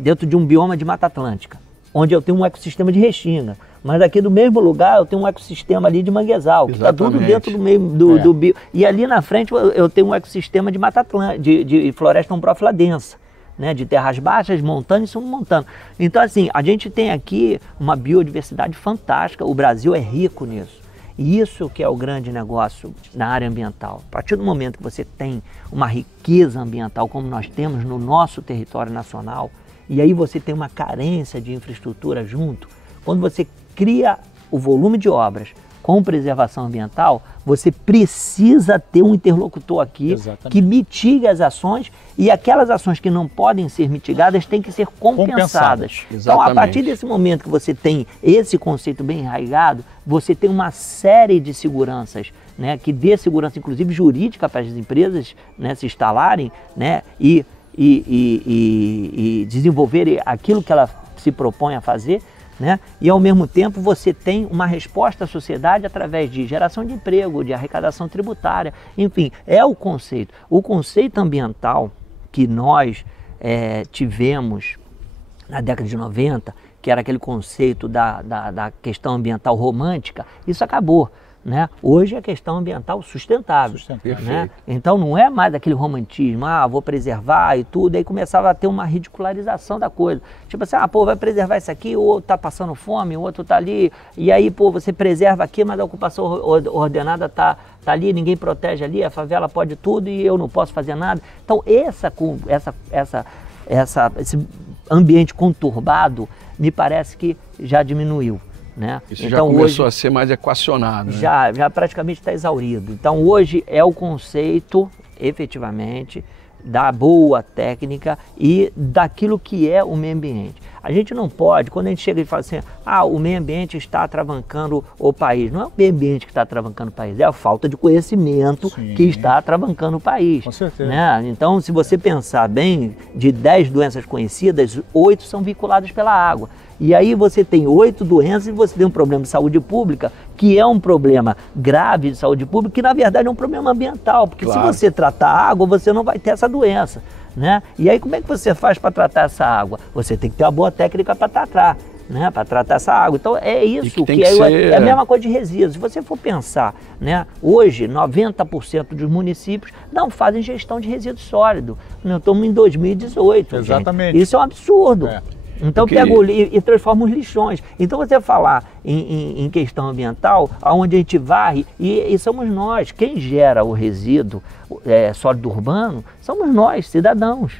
dentro de um bioma de Mata Atlântica, onde eu tenho um ecossistema de Restinga, mas aqui do mesmo lugar eu tenho um ecossistema ali de Manguezal, que está tudo dentro do meio do bio. E ali na frente eu tenho um ecossistema de Mata Atlântica, de floresta umbrófila densa. Né, de terras baixas, montanhas e submontano. Então, assim, a gente tem aqui uma biodiversidade fantástica, o Brasil é rico nisso. E isso que é o grande negócio na área ambiental. A partir do momento que você tem uma riqueza ambiental, como nós temos no nosso território nacional, e aí você tem uma carência de infraestrutura junto, quando você cria o volume de obras com preservação ambiental, você precisa ter um interlocutor aqui que mitigue as ações e aquelas ações que não podem ser mitigadas têm que ser compensadas. Então, a partir desse momento que você tem esse conceito bem enraizado, você tem uma série de seguranças, né, que dê segurança, inclusive jurídica, para as empresas, né, se instalarem, né, e desenvolverem aquilo que ela se propõe a fazer. Né? E ao mesmo tempo você tem uma resposta à sociedade através de geração de emprego, de arrecadação tributária, enfim, é o conceito. O conceito ambiental que nós tivemos na década de 90, que era aquele conceito da questão ambiental romântica, isso acabou. Né? Hoje é questão ambiental sustentável. Né? Então não é mais aquele romantismo, vou preservar e tudo, aí começava a ter uma ridicularização da coisa. Tipo assim, pô, vai preservar isso aqui, o outro está passando fome, o outro está ali, e aí, pô, você preserva aqui, mas a ocupação ordenada está ali, ninguém protege ali, a favela pode tudo e eu não posso fazer nada. Então esse ambiente conturbado me parece que já diminuiu. Né? Isso então, já começou hoje, a ser mais equacionado. Né? Já praticamente está exaurido. Então hoje é o conceito, efetivamente, da boa técnica e daquilo que é o meio ambiente. A gente não pode, quando a gente chega e fala assim, o meio ambiente está atravancando o país. Não é o meio ambiente que está atravancando o país, é a falta de conhecimento que está atravancando o país. Com certeza. Né? Então, se você pensar bem, de 10 doenças conhecidas, 8 são vinculadas pela água. E aí você tem 8 doenças e você tem um problema de saúde pública, que é um problema grave de saúde pública, que na verdade é um problema ambiental, porque se você tratar a água, você não vai ter essa doença. Né? E aí como é que você faz para tratar essa água? Você tem que ter uma boa técnica para tratar. Né, para tratar essa água. Então é isso que é a mesma coisa de resíduos. Se você for pensar, né, hoje 90% dos municípios não fazem gestão de resíduos sólidos. Nós estamos em 2018. Exatamente. Gente. Isso é um absurdo. Então pega e transforma os lixões. Então você falar em questão ambiental, onde a gente varre, e somos nós, quem gera o resíduo sólido urbano, somos nós, cidadãos.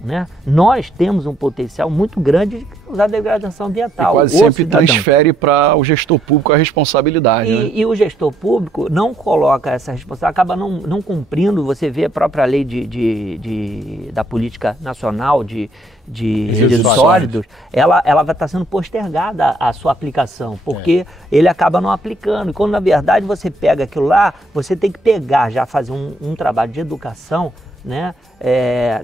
Né? Nós temos um potencial muito grande de causar degradação ambiental. E quase sempre transfere para o gestor público a responsabilidade. E o gestor público não coloca essa responsabilidade, acaba não cumprindo. Você vê a própria lei da política nacional de resíduos sólidos, ela vai estar sendo postergada a sua aplicação, porque ele acaba não aplicando. E quando na verdade você pega aquilo lá, você tem que pegar, já fazer um trabalho de educação, né?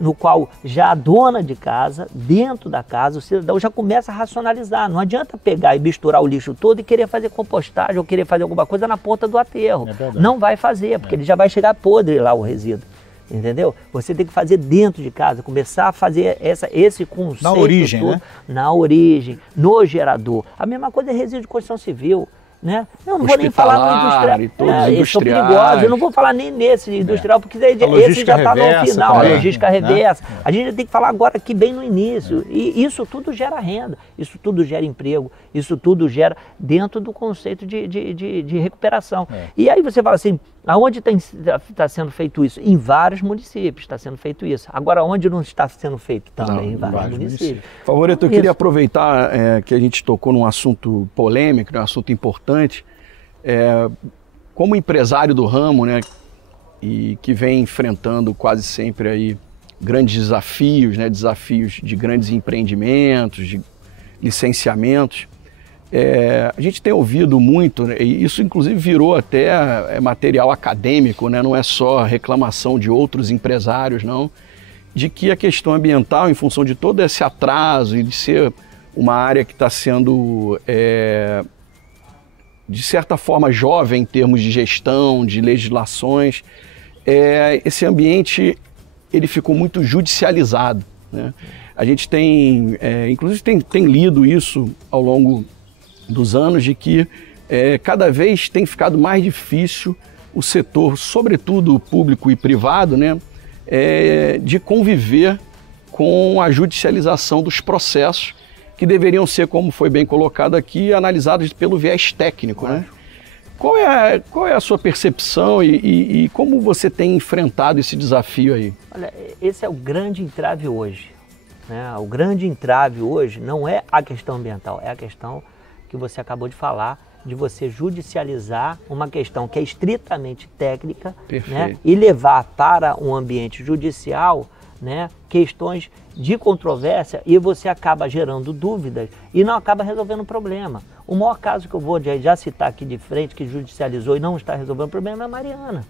No qual já a dona de casa, dentro da casa, o cidadão já começa a racionalizar. Não adianta pegar e misturar o lixo todo e querer fazer compostagem ou querer fazer alguma coisa na ponta do aterro. Não vai fazer, porque ele já vai chegar podre lá o resíduo. Entendeu? Você tem que fazer dentro de casa, começar a fazer esse conceito na origem, todo, né? Na origem, no gerador. A mesma coisa é resíduo de construção civil. Né? Eu não vou nem falar no industrial, eles são perigosos, eu não vou falar nem nesse industrial, porque esse já está no final, a logística reversa. A gente tem que falar agora aqui bem no início. E isso tudo gera renda, isso tudo gera emprego, isso tudo gera dentro do conceito de recuperação. E aí você fala assim, aonde está sendo feito isso? Em vários municípios está sendo feito isso. Agora, onde não está sendo feito? Também em vários municípios. Favoreto, eu queria aproveitar que a gente tocou num assunto polêmico, num assunto importante. Como empresário do ramo, né, e que vem enfrentando quase sempre aí grandes desafios, né, desafios de grandes empreendimentos, de licenciamentos, a gente tem ouvido muito, né, e isso inclusive virou até material acadêmico, né, não é só reclamação de outros empresários, não, de que a questão ambiental, em função de todo esse atraso e de ser uma área que está sendo de certa forma jovem em termos de gestão, de legislações, esse ambiente ele ficou muito judicializado, né? A gente tem, inclusive tem lido isso ao longo dos anos, de que cada vez tem ficado mais difícil o setor, sobretudo público e privado, né, de conviver com a judicialização dos processos que deveriam ser, como foi bem colocado aqui, analisados pelo viés técnico, né? Qual é a sua percepção e como você tem enfrentado esse desafio aí? Olha, esse é o grande entrave hoje, né? O grande entrave hoje não é a questão ambiental, é a questão que você acabou de falar, de você judicializar uma questão que é estritamente técnica, né? E levar para um ambiente judicial, né, questões de controvérsia, e você acaba gerando dúvidas e não acaba resolvendo o problema. O maior caso que eu vou já citar aqui de frente, que judicializou e não está resolvendo o problema, é a Mariana.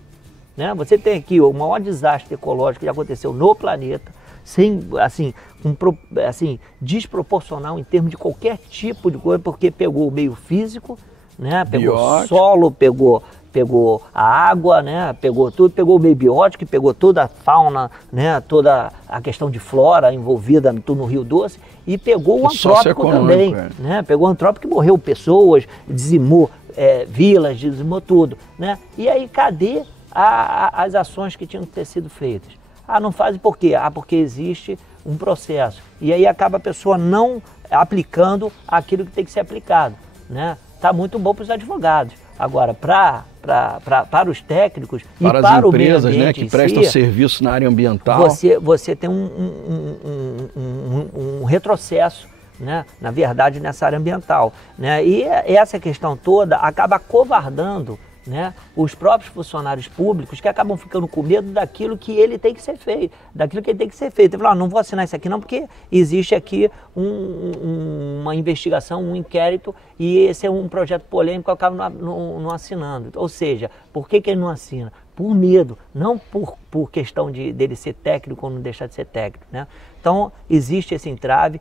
Né? Você tem aqui o maior desastre ecológico que já aconteceu no planeta, desproporcional em termos de qualquer tipo de coisa, porque pegou o meio físico, né? Pegou solo, pegou pegou a água, né? Pegou tudo, pegou o meio biótico, pegou toda a fauna, né? Toda a questão de flora envolvida no Rio Doce e pegou o antrópico também, né? Pegou o antrópico que morreu pessoas, dizimou vilas, dizimou tudo, né? E aí cadê as ações que tinham que ter sido feitas? Não fazem por quê? Porque existe um processo. E aí acaba a pessoa não aplicando aquilo que tem que ser aplicado, né? Tá muito bom para os advogados. Agora, para os técnicos para e para as empresas, né, que prestam serviço na área ambiental, você tem um retrocesso, né, na verdade, nessa área ambiental, né? E essa questão toda acaba acovardando, né, os próprios funcionários públicos, que acabam ficando com medo daquilo que ele tem que ser feito, Ele fala, não vou assinar isso aqui não, porque existe aqui uma investigação, um inquérito, e esse é um projeto polêmico, eu acabo não assinando. Ou seja, por que ele não assina? Por medo, não por questão dele ser técnico ou não deixar de ser técnico, né? Então, existe esse entrave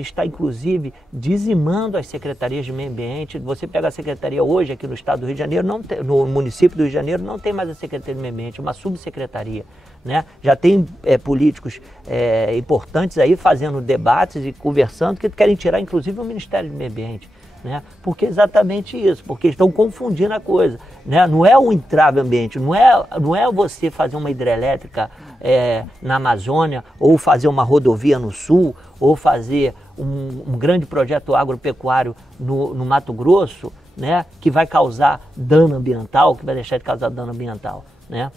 está, inclusive, dizimando as secretarias de meio ambiente. Você pega a secretaria hoje aqui no estado do Rio de Janeiro, no município do Rio de Janeiro, não tem mais a secretaria de meio ambiente, uma subsecretaria, né? Já tem políticos importantes aí fazendo debates e conversando que querem tirar, inclusive, o Ministério do Meio Ambiente. Né? Porque é exatamente isso, porque estão confundindo a coisa, né? Não é o entrave ambiente, não é você fazer uma hidrelétrica na Amazônia, ou fazer uma rodovia no sul, ou fazer um grande projeto agropecuário no Mato Grosso, né? Que vai causar dano ambiental, que vai deixar de causar dano ambiental, né?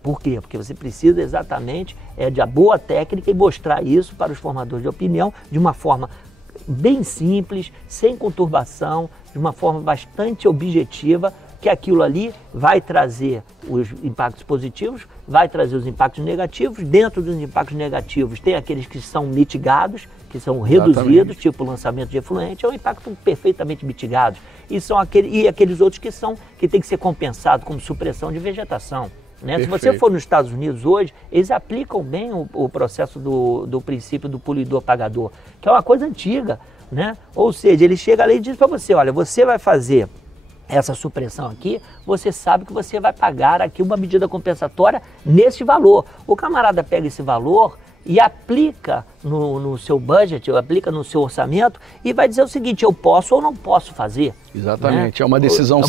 Por quê? Porque você precisa exatamente de a boa técnica e mostrar isso para os formadores de opinião de uma forma bem simples, sem conturbação, de uma forma bastante objetiva, que aquilo ali vai trazer os impactos positivos, vai trazer os impactos negativos. Dentro dos impactos negativos tem aqueles que são mitigados, que são reduzidos, tipo o lançamento de efluente, é um impacto perfeitamente mitigado. E aqueles outros que tem que ser compensado, como supressão de vegetação. Né? Se você for nos Estados Unidos hoje, eles aplicam bem o processo do princípio do poluidor-pagador, que é uma coisa antiga, né? Ou seja, ele chega ali e diz para você, olha, você vai fazer essa supressão aqui, você sabe que você vai pagar aqui uma medida compensatória nesse valor. O camarada pega esse valor e aplica no seu budget, aplica no seu orçamento e vai dizer o seguinte, eu posso ou não posso fazer. Exatamente, né? É uma decisão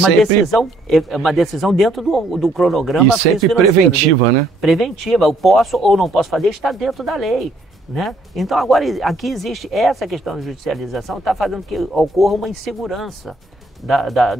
é uma decisão dentro do cronograma. E sempre preventiva, né? Preventiva, eu posso ou não posso fazer, está dentro da lei. Né? Então agora aqui existe essa questão da judicialização, está fazendo que ocorra uma insegurança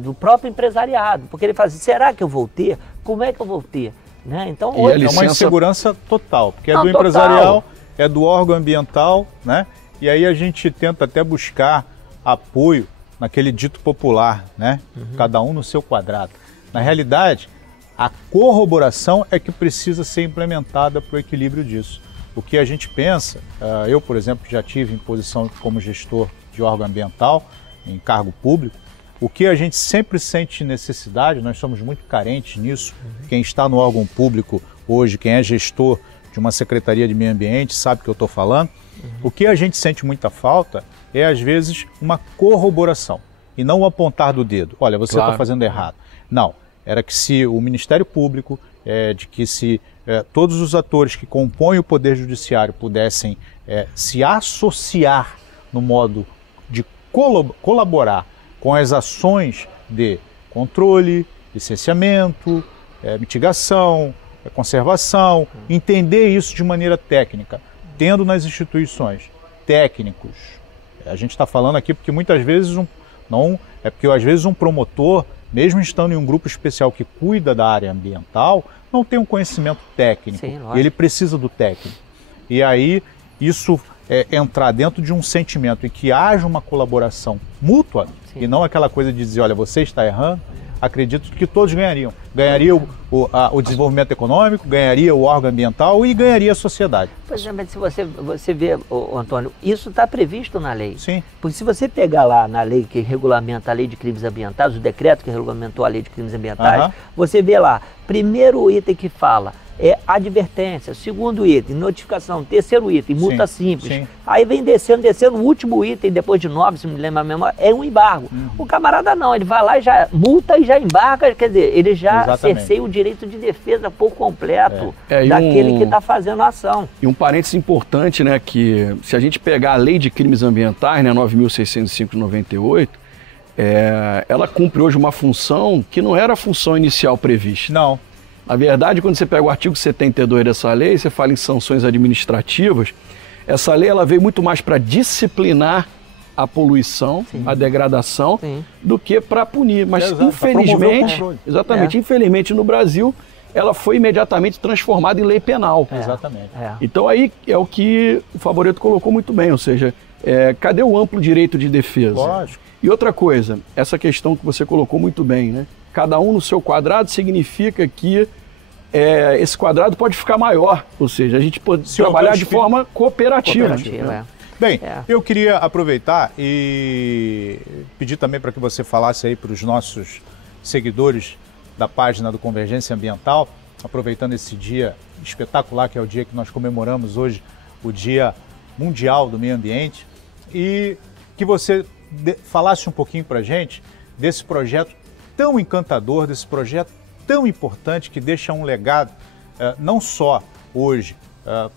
do próprio empresariado, porque ele fala assim, será que eu vou ter? Como é que eu vou ter? Né? Então, hoje é uma insegurança total, porque do empresarial, é do órgão ambiental, né? E aí a gente tenta até buscar apoio naquele dito popular, né? Cada um no seu quadrado. Na realidade, a corroboração é que precisa ser implementada para o equilíbrio disso. O que a gente pensa, eu, por exemplo, já tive em posição como gestor de órgão ambiental, em cargo público, o que a gente sempre sente necessidade, nós somos muito carentes nisso, quem está no órgão público hoje, quem é gestor de uma secretaria de meio ambiente, sabe o que eu estou falando, o que a gente sente muita falta é, às vezes, uma corroboração, e não o apontar do dedo, olha, você está fazendo errado. Não, era que se o Ministério Público, todos os atores que compõem o Poder Judiciário pudessem se associar no modo de colaborar com as ações de controle, licenciamento, mitigação, conservação, entender isso de maneira técnica, tendo nas instituições técnicos. A gente está falando aqui porque muitas vezes às vezes um promotor, mesmo estando em um grupo especial que cuida da área ambiental, não tem um conhecimento técnico. Sim, e ele precisa do técnico. E aí isso entrar dentro de um sentimento em que haja uma colaboração mútua, sim, e não aquela coisa de dizer, olha, você está errando, acredito que todos ganhariam. Ganharia o desenvolvimento econômico, ganharia o órgão ambiental e ganharia a sociedade. Pois é, mas se você vê, Antônio, isso está previsto na lei. Sim. Porque se você pegar lá na lei que regulamenta a lei de crimes ambientais, o decreto que regulamentou a lei de crimes ambientais, você vê lá, primeiro item que fala é advertência, segundo item, notificação, terceiro item, multa simples. Sim. Aí vem descendo, o último item, depois de 9, se me lembra a memória, é um embargo. O camarada não, ele vai lá e já multa e já embarca, quer dizer, ele já cerceia o direito de defesa por completo daquele que está fazendo a ação. E um parênteses importante, né, que se a gente pegar a lei de crimes ambientais, né, 9.605 de 98, ela cumpre hoje uma função que não era a função inicial prevista. Não. Na verdade, quando você pega o artigo 72 dessa lei, você fala em sanções administrativas, essa lei ela veio muito mais para disciplinar a poluição, a degradação, do que para punir. Mas infelizmente, infelizmente no Brasil, ela foi imediatamente transformada em lei penal. Exatamente. Então aí é o que o Favoreto colocou muito bem, ou seja, cadê o amplo direito de defesa? Lógico. E outra coisa, essa questão que você colocou muito bem, né? Cada um no seu quadrado significa que esse quadrado pode ficar maior, ou seja, a gente pode trabalhar de forma cooperativa. Bem, eu queria aproveitar e pedir também para que você falasse aí para os nossos seguidores da página do Convergência Ambiental, aproveitando esse dia espetacular, que é o dia que nós comemoramos hoje, o Dia Mundial do Meio Ambiente, e que você falasse um pouquinho para a gente desse projeto tão encantador, desse projeto tão importante que deixa um legado não só hoje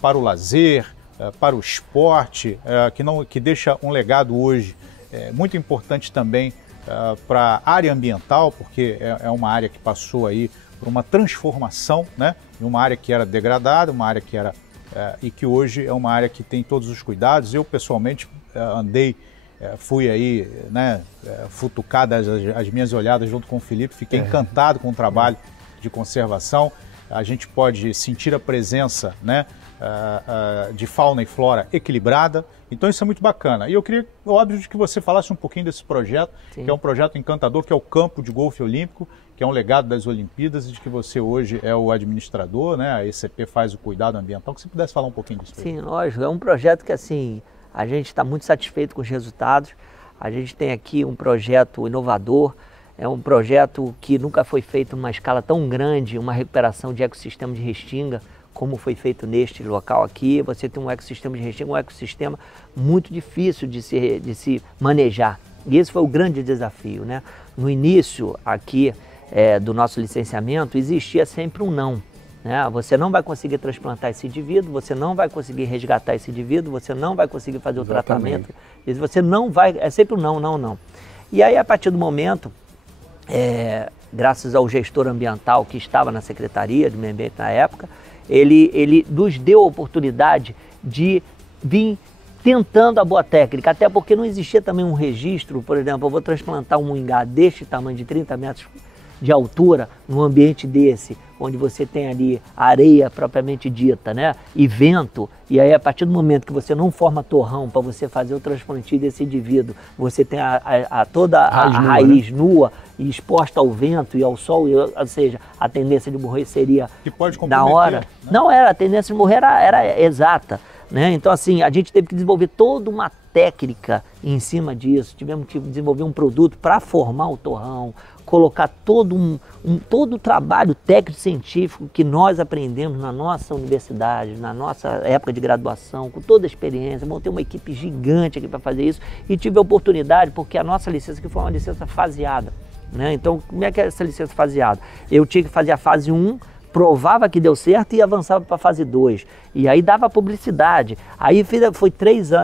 para o lazer, para o esporte, que deixa um legado hoje muito importante também para a área ambiental, porque é uma área que passou aí por uma transformação, né? Uma área que era degradada, uma área que era e que hoje é uma área que tem todos os cuidados. Eu pessoalmente fui aí, né, futucadas as minhas olhadas junto com o Felipe, fiquei encantado com o trabalho de conservação. A gente pode sentir a presença, né, de fauna e flora equilibrada, então isso é muito bacana. E eu queria, óbvio, que você falasse um pouquinho desse projeto, que é um projeto encantador, que é o Campo de Golfe Olímpico, que é um legado das Olimpíadas e de que você hoje é o administrador, né, a ECP faz o cuidado ambiental, que você pudesse falar um pouquinho disso. Sim, lógico, é um projeto que assim, a gente está muito satisfeito com os resultados. A gente tem aqui um projeto inovador, é um projeto que nunca foi feito numa escala tão grande, uma recuperação de ecossistema de restinga, como foi feito neste local aqui. Você tem um ecossistema de restinga, um ecossistema muito difícil de se manejar. E esse foi o grande desafio, né? No início aqui do nosso licenciamento, existia sempre um não. Né? Você não vai conseguir transplantar esse indivíduo, você não vai conseguir resgatar esse indivíduo, você não vai conseguir fazer o tratamento, você não vai, é sempre um não, não, não. E aí, a partir do momento, graças ao gestor ambiental que estava na Secretaria do Meio Ambiente na época, ele nos deu a oportunidade de vir tentando a boa técnica, até porque não existia também um registro. Por exemplo, eu vou transplantar um moingá deste tamanho, de 30 metros de altura, num ambiente desse, onde você tem ali areia propriamente dita, né? E vento, e aí a partir do momento que você não forma torrão para você fazer o transplantio desse indivíduo, você tem toda a raiz nua e exposta ao vento e ao sol, ou seja, a tendência de morrer seria na hora. Né? Não era, a tendência de morrer era exata. Né? Então, assim, a gente teve que desenvolver toda uma técnica em cima disso, tivemos que desenvolver um produto para formar o torrão, colocar todo o trabalho técnico-científico que nós aprendemos na nossa universidade, na nossa época de graduação, com toda a experiência. Montei uma equipe gigante aqui para fazer isso e tive a oportunidade, porque a nossa licença aqui foi uma licença faseada. Né? Então, como é que é essa licença faseada? Eu tinha que fazer a fase 1, provava que deu certo e avançava para a fase 2. E aí dava publicidade. Aí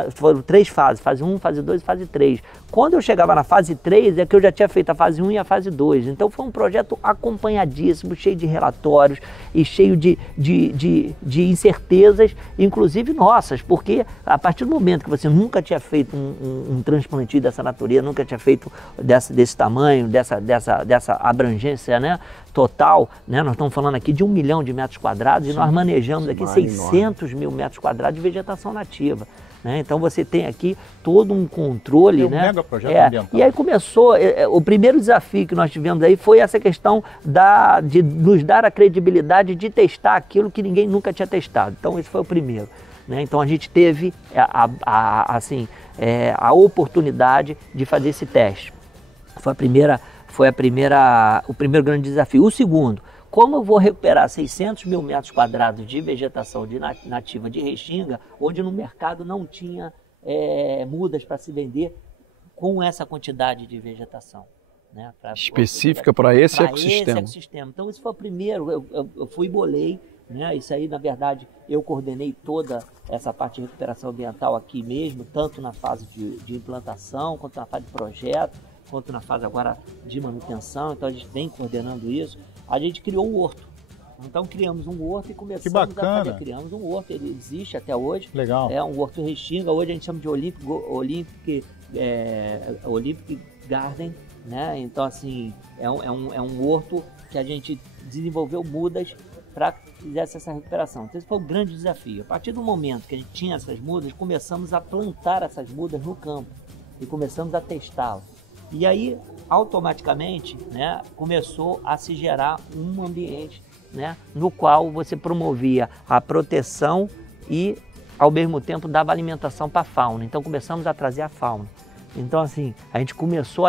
foram 3 fases, fase 1, fase 2 e fase 3. Quando eu chegava na fase 3, é que eu já tinha feito a fase 1 e a fase 2. Então foi um projeto acompanhadíssimo, cheio de relatórios e cheio de incertezas, inclusive nossas, porque a partir do momento que você nunca tinha feito um transplantio dessa natureza, nunca tinha feito desse tamanho, dessa abrangência, né, total, né, nós estamos falando aqui de 1 milhão de metros quadrados. Sim, e nós manejamos aqui 600 mil metros quadrados de vegetação nativa. né? Então você tem aqui todo um controle, um né? mega projeto ambiental. E aí começou, o primeiro desafio que nós tivemos aí foi essa questão de nos dar a credibilidade de testar aquilo que ninguém nunca tinha testado. Então esse foi o primeiro, né? Então a gente teve a oportunidade de fazer esse teste. Foi o primeiro grande desafio. O segundo, como eu vou recuperar 600 mil metros quadrados de vegetação nativa de Restinga, onde no mercado não tinha mudas para se vender com essa quantidade de vegetação, né? Específica para esse ecossistema. Então esse foi o primeiro, eu fui e bolei, né? Isso aí, na verdade, eu coordenei toda essa parte de recuperação ambiental aqui mesmo, tanto na fase de implantação, quanto na fase de projeto, quanto na fase agora de manutenção. Então a gente vem coordenando isso. A gente criou um horto. Então criamos um horto e começamos a fazer. Criamos um horto, ele existe até hoje. Legal. É um horto Restinga, hoje a gente chama de Olympic Garden, né? Então assim, é um horto que a gente desenvolveu mudas para que fizesse essa recuperação. Então esse foi um grande desafio. A partir do momento que a gente tinha essas mudas, começamos a plantar essas mudas no campo e começamos a testá-las. E aí, automaticamente, né, começou a se gerar um ambiente, né, no qual você promovia a proteção e, ao mesmo tempo, dava alimentação para a fauna. Então, começamos a trazer a fauna. Então, assim, a gente começou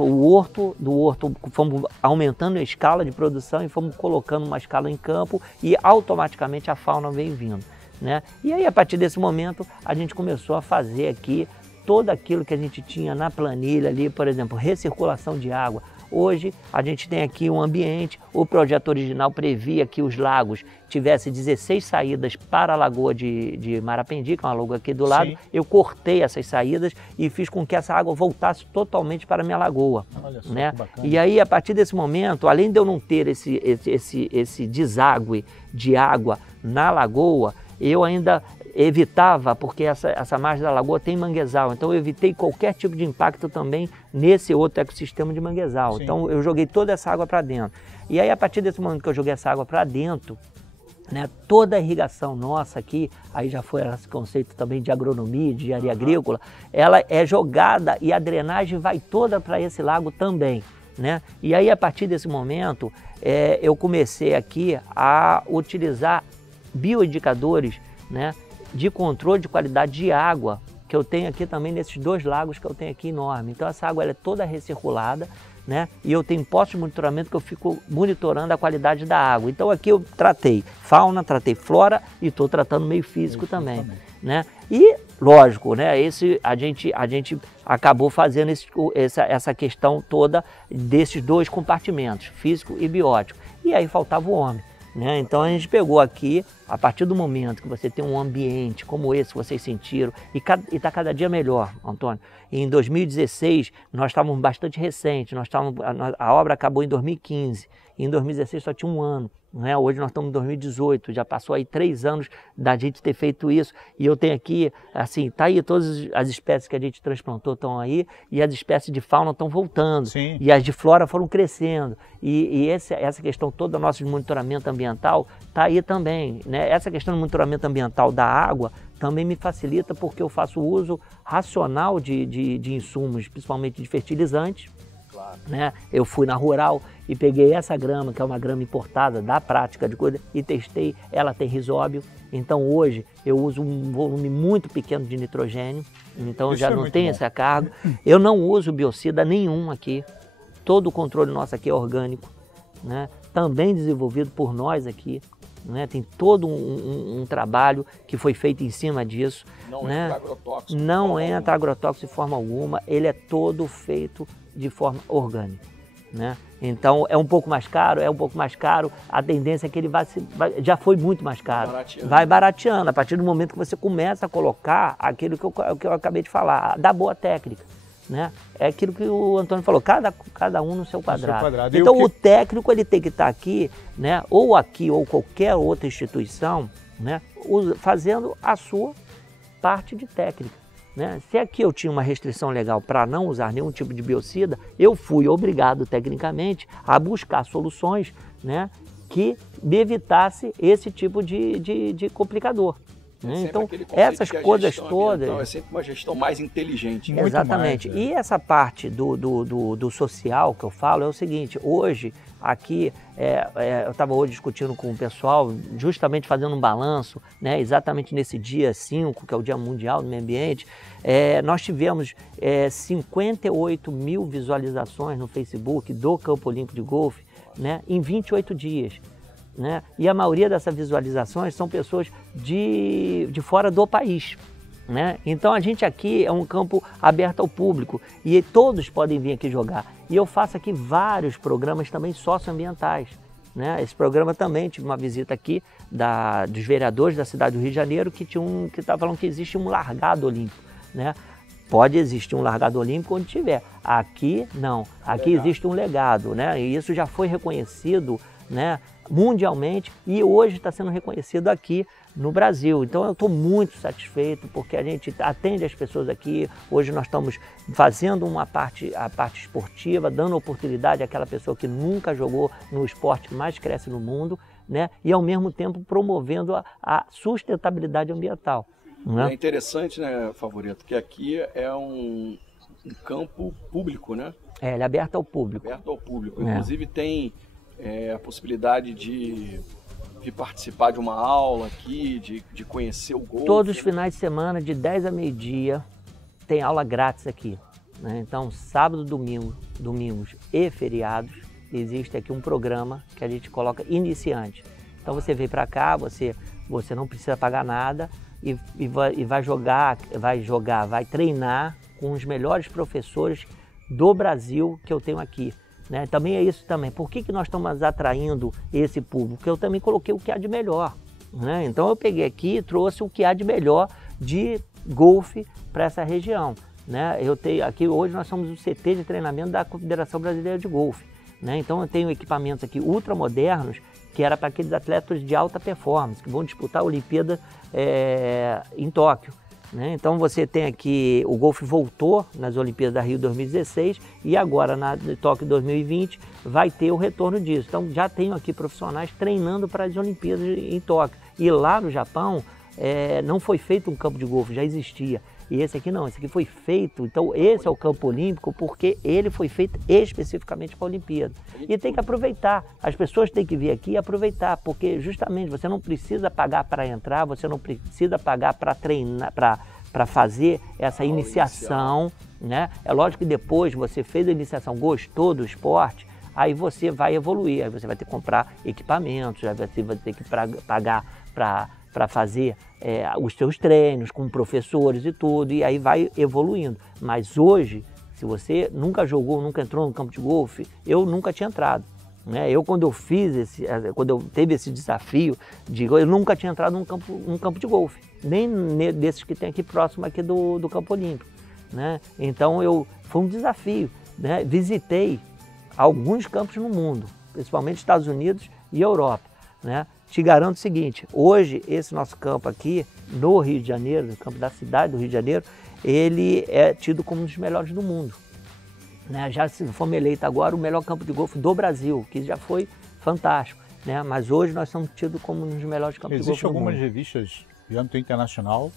o horto, do horto fomos aumentando a escala de produção e fomos colocando uma escala em campo e, automaticamente, a fauna veio vindo, né? E aí, a partir desse momento, a gente começou a fazer aqui todo aquilo que a gente tinha na planilha ali, por exemplo, recirculação de água. Hoje a gente tem aqui um ambiente, o projeto original previa que os lagos tivessem 16 saídas para a lagoa de Marapendi, que é uma lagoa aqui do lado. Sim. Eu cortei essas saídas e fiz com que essa água voltasse totalmente para a minha lagoa. Olha só, né? Que bacana. E aí, a partir desse momento, além de eu não ter esse deságue de água na lagoa, eu ainda evitava, porque essa margem da lagoa tem manguezal, então eu evitei qualquer tipo de impacto também nesse outro ecossistema de manguezal. Sim. Então eu joguei toda essa água para dentro. E aí, a partir desse momento que eu joguei essa água para dentro, né, toda a irrigação nossa aqui, aí já foi esse conceito também de agronomia, de engenharia agrícola, ela é jogada e a drenagem vai toda para esse lago também, né? E aí, a partir desse momento, eu comecei aqui a utilizar bioindicadores, né, de controle de qualidade de água, que eu tenho aqui também nesses 2 lagos que eu tenho aqui enorme. Então essa água ela é toda recirculada, né? E eu tenho postos de monitoramento que eu fico monitorando a qualidade da água. Então aqui eu tratei fauna, tratei flora e estou tratando meio físico também, né? E lógico, né? A gente acabou fazendo essa questão toda desses 2 compartimentos, físico e biótico. E aí faltava o homem, né? Então a gente pegou aqui, a partir do momento que você tem um ambiente como esse que vocês sentiram, e está cada dia melhor, Antônio. Em 2016, nós estávamos bastante recentes, a obra acabou em 2015, e em 2016 só tinha 1 ano. Né? Hoje nós estamos em 2018, já passou aí 3 anos da gente ter feito isso, e eu tenho aqui, assim, tá aí todas as espécies que a gente transplantou estão aí, e as espécies de fauna estão voltando. Sim. E as de flora foram crescendo, e essa questão toda nossa de monitoramento ambiental está aí também, né? Essa questão do monitoramento ambiental da água também me facilita, porque eu faço uso racional de insumos, principalmente de fertilizantes. Claro. Né? Eu fui na Rural e peguei essa grama, que é uma grama importada da prática de coisa, e testei, ela tem risóbio. Então hoje eu uso um volume muito pequeno de nitrogênio, então isso já não tem essa carga. Eu não uso biocida nenhum aqui, todo o controle nosso aqui é orgânico, né? Também desenvolvido por nós aqui. Né? Tem todo um trabalho que foi feito em cima disso. Não, né? Entra agrotóxico. Não entra agrotóxico de forma alguma, ele é todo feito de forma orgânica. Né? Então é um pouco mais caro, a tendência é que ele já foi muito mais caro. Vai barateando a partir do momento que você começa a colocar aquilo que eu acabei de falar, da boa técnica. Né? É aquilo que o Antônio falou, cada um no seu quadrado. Então o técnico ele tem que estar aqui, né? Ou aqui ou qualquer outra instituição, né? Fazendo a sua parte de técnica. Né? Se aqui eu tinha uma restrição legal para não usar nenhum tipo de biocida, eu fui obrigado tecnicamente a buscar soluções, né, que me evitasse esse tipo de complicador. Então, essas coisas todas... É sempre uma gestão mais inteligente. Exatamente. Mais, E essa parte do social que eu falo é o seguinte, hoje, aqui, eu estava hoje discutindo com o pessoal, justamente fazendo um balanço, né, exatamente nesse dia 5, que é o Dia Mundial do Meio Ambiente, nós tivemos 58 mil visualizações no Facebook do Campo Olímpico de Golfe, né, em 28 dias. Né? E a maioria dessas visualizações são pessoas de fora do país. Né? Então a gente aqui é um campo aberto ao público e todos podem vir aqui jogar. E eu faço aqui vários programas também socioambientais. Né? Esse programa também, tive uma visita aqui dos vereadores da cidade do Rio de Janeiro que estavam falando que existe um largado olímpico. Né? Pode existir um largado olímpico onde tiver. Aqui não. Aqui existe um legado. Né? E isso já foi reconhecido, né, mundialmente e hoje está sendo reconhecido aqui no Brasil. Então eu estou muito satisfeito porque a gente atende as pessoas aqui. Hoje nós estamos fazendo a parte esportiva, dando oportunidade àquela pessoa que nunca jogou no esporte que mais cresce no mundo, né? E ao mesmo tempo promovendo a sustentabilidade ambiental. Né? É interessante, né, Favoreto, que aqui é um campo público, né? Ele é aberto ao público. Aberto ao público. Inclusive tem a possibilidade de participar de uma aula aqui, de conhecer o golfe. Todos os finais de semana, de 10 a meio-dia, tem aula grátis aqui. Né? Então, sábado, domingos e feriados, existe aqui um programa que a gente coloca iniciante. Então você vem para cá, você não precisa pagar nada e vai treinar com os melhores professores do Brasil que eu tenho aqui. Né? Também é isso também. Por que nós estamos atraindo esse público? Porque eu também coloquei o que há de melhor. Né? Então eu peguei aqui e trouxe o que há de melhor de golfe para essa região. Né? Aqui hoje nós somos o CT de treinamento da Confederação Brasileira de Golfe. Né? Então eu tenho equipamentos aqui ultramodernos que era para aqueles atletas de alta performance que vão disputar a Olimpíada em Tóquio. Né? Então você tem aqui, o golfe voltou nas Olimpíadas da Rio 2016 e agora na Tóquio 2020 vai ter o retorno disso. Então já tenho aqui profissionais treinando para as Olimpíadas em Tóquio. E lá no Japão não foi feito um campo de golfe, já existia. E esse aqui não, esse aqui foi feito, então esse é o campo olímpico porque ele foi feito especificamente para a Olimpíada. E tem que aproveitar, as pessoas têm que vir aqui e aproveitar, porque justamente você não precisa pagar para entrar, você não precisa pagar para treinar, para fazer essa iniciação. Né? É lógico que depois você fez a iniciação, gostou do esporte, aí você vai evoluir, aí você vai ter que comprar equipamentos, você vai ter que pagar para fazer os seus treinos com professores e tudo, e aí vai evoluindo. Mas hoje, se você nunca jogou, nunca entrou no campo de golfe, eu nunca tinha entrado. Né? Quando eu teve esse desafio, eu nunca tinha entrado num campo de golfe, nem desses que tem aqui próximo aqui do Campo Olímpico. Né? Então foi um desafio. Né? Visitei alguns campos no mundo, principalmente Estados Unidos e Europa. Né? Te garanto o seguinte, hoje esse nosso campo aqui no Rio de Janeiro, no campo da cidade do Rio de Janeiro, ele é tido como um dos melhores do mundo. Né? Já se fomos eleito agora o melhor campo de golfe do Brasil, que já foi fantástico. Né? Mas hoje nós somos tidos como um dos melhores campos de golfe do mundo. Existem algumas revistas de âmbito internacional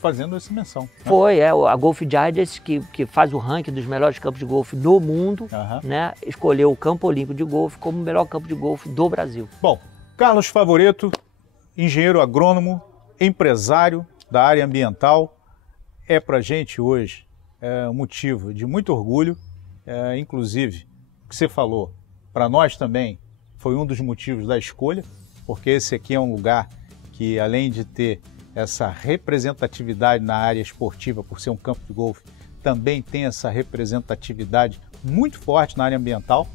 fazendo essa menção. Né? Foi, a Golf Digest, que faz o ranking dos melhores campos de golfe do mundo, né? Escolheu o Campo Olímpico de Golfe como o melhor campo de golfe do Brasil. Bom, Carlos Favoreto, engenheiro agrônomo, empresário da área ambiental, é para a gente hoje um motivo de muito orgulho, inclusive, o que você falou, para nós também foi um dos motivos da escolha, porque esse aqui é um lugar que, além de ter essa representatividade na área esportiva, por ser um campo de golfe, também tem essa representatividade muito forte na área ambiental,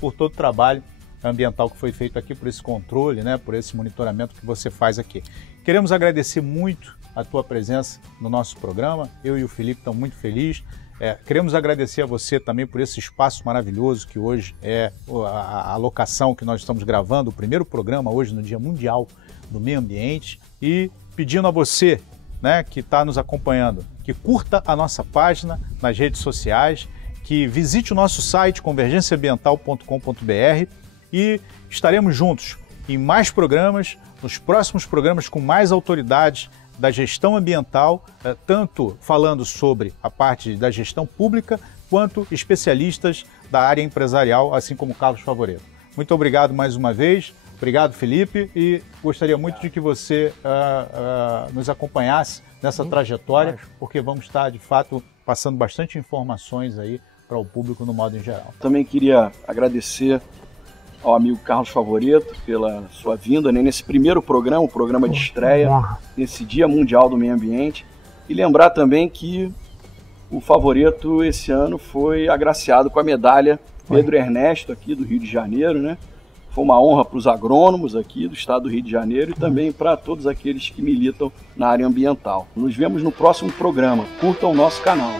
por todo o trabalho ambiental que foi feito aqui, por esse controle, né, por esse monitoramento que você faz aqui. Queremos agradecer muito a tua presença no nosso programa, eu e o Felipe estamos muito felizes. Queremos agradecer a você também por esse espaço maravilhoso que hoje é a locação que nós estamos gravando, o primeiro programa hoje no Dia Mundial do Meio Ambiente, e pedindo a você, né, que está nos acompanhando, que curta a nossa página nas redes sociais, que visite o nosso site convergenciaambiental.com.br e estaremos juntos em mais programas, nos próximos programas com mais autoridades da gestão ambiental, tanto falando sobre a parte da gestão pública, quanto especialistas da área empresarial, assim como Carlos Favoreto. Muito obrigado mais uma vez, obrigado Felipe, e gostaria muito de que você nos acompanhasse nessa trajetória, porque vamos estar de fato passando bastante informações aí para o público no modo em geral. Também queria agradecer ao amigo Carlos Favoreto pela sua vinda, né, nesse primeiro programa, o programa de estreia, nesse Dia Mundial do Meio Ambiente, e lembrar também que o Favoreto esse ano foi agraciado com a medalha Pedro Ernesto aqui do Rio de Janeiro, né? Foi uma honra para os agrônomos aqui do estado do Rio de Janeiro e também para todos aqueles que militam na área ambiental. Nos vemos no próximo programa. Curtam o nosso canal.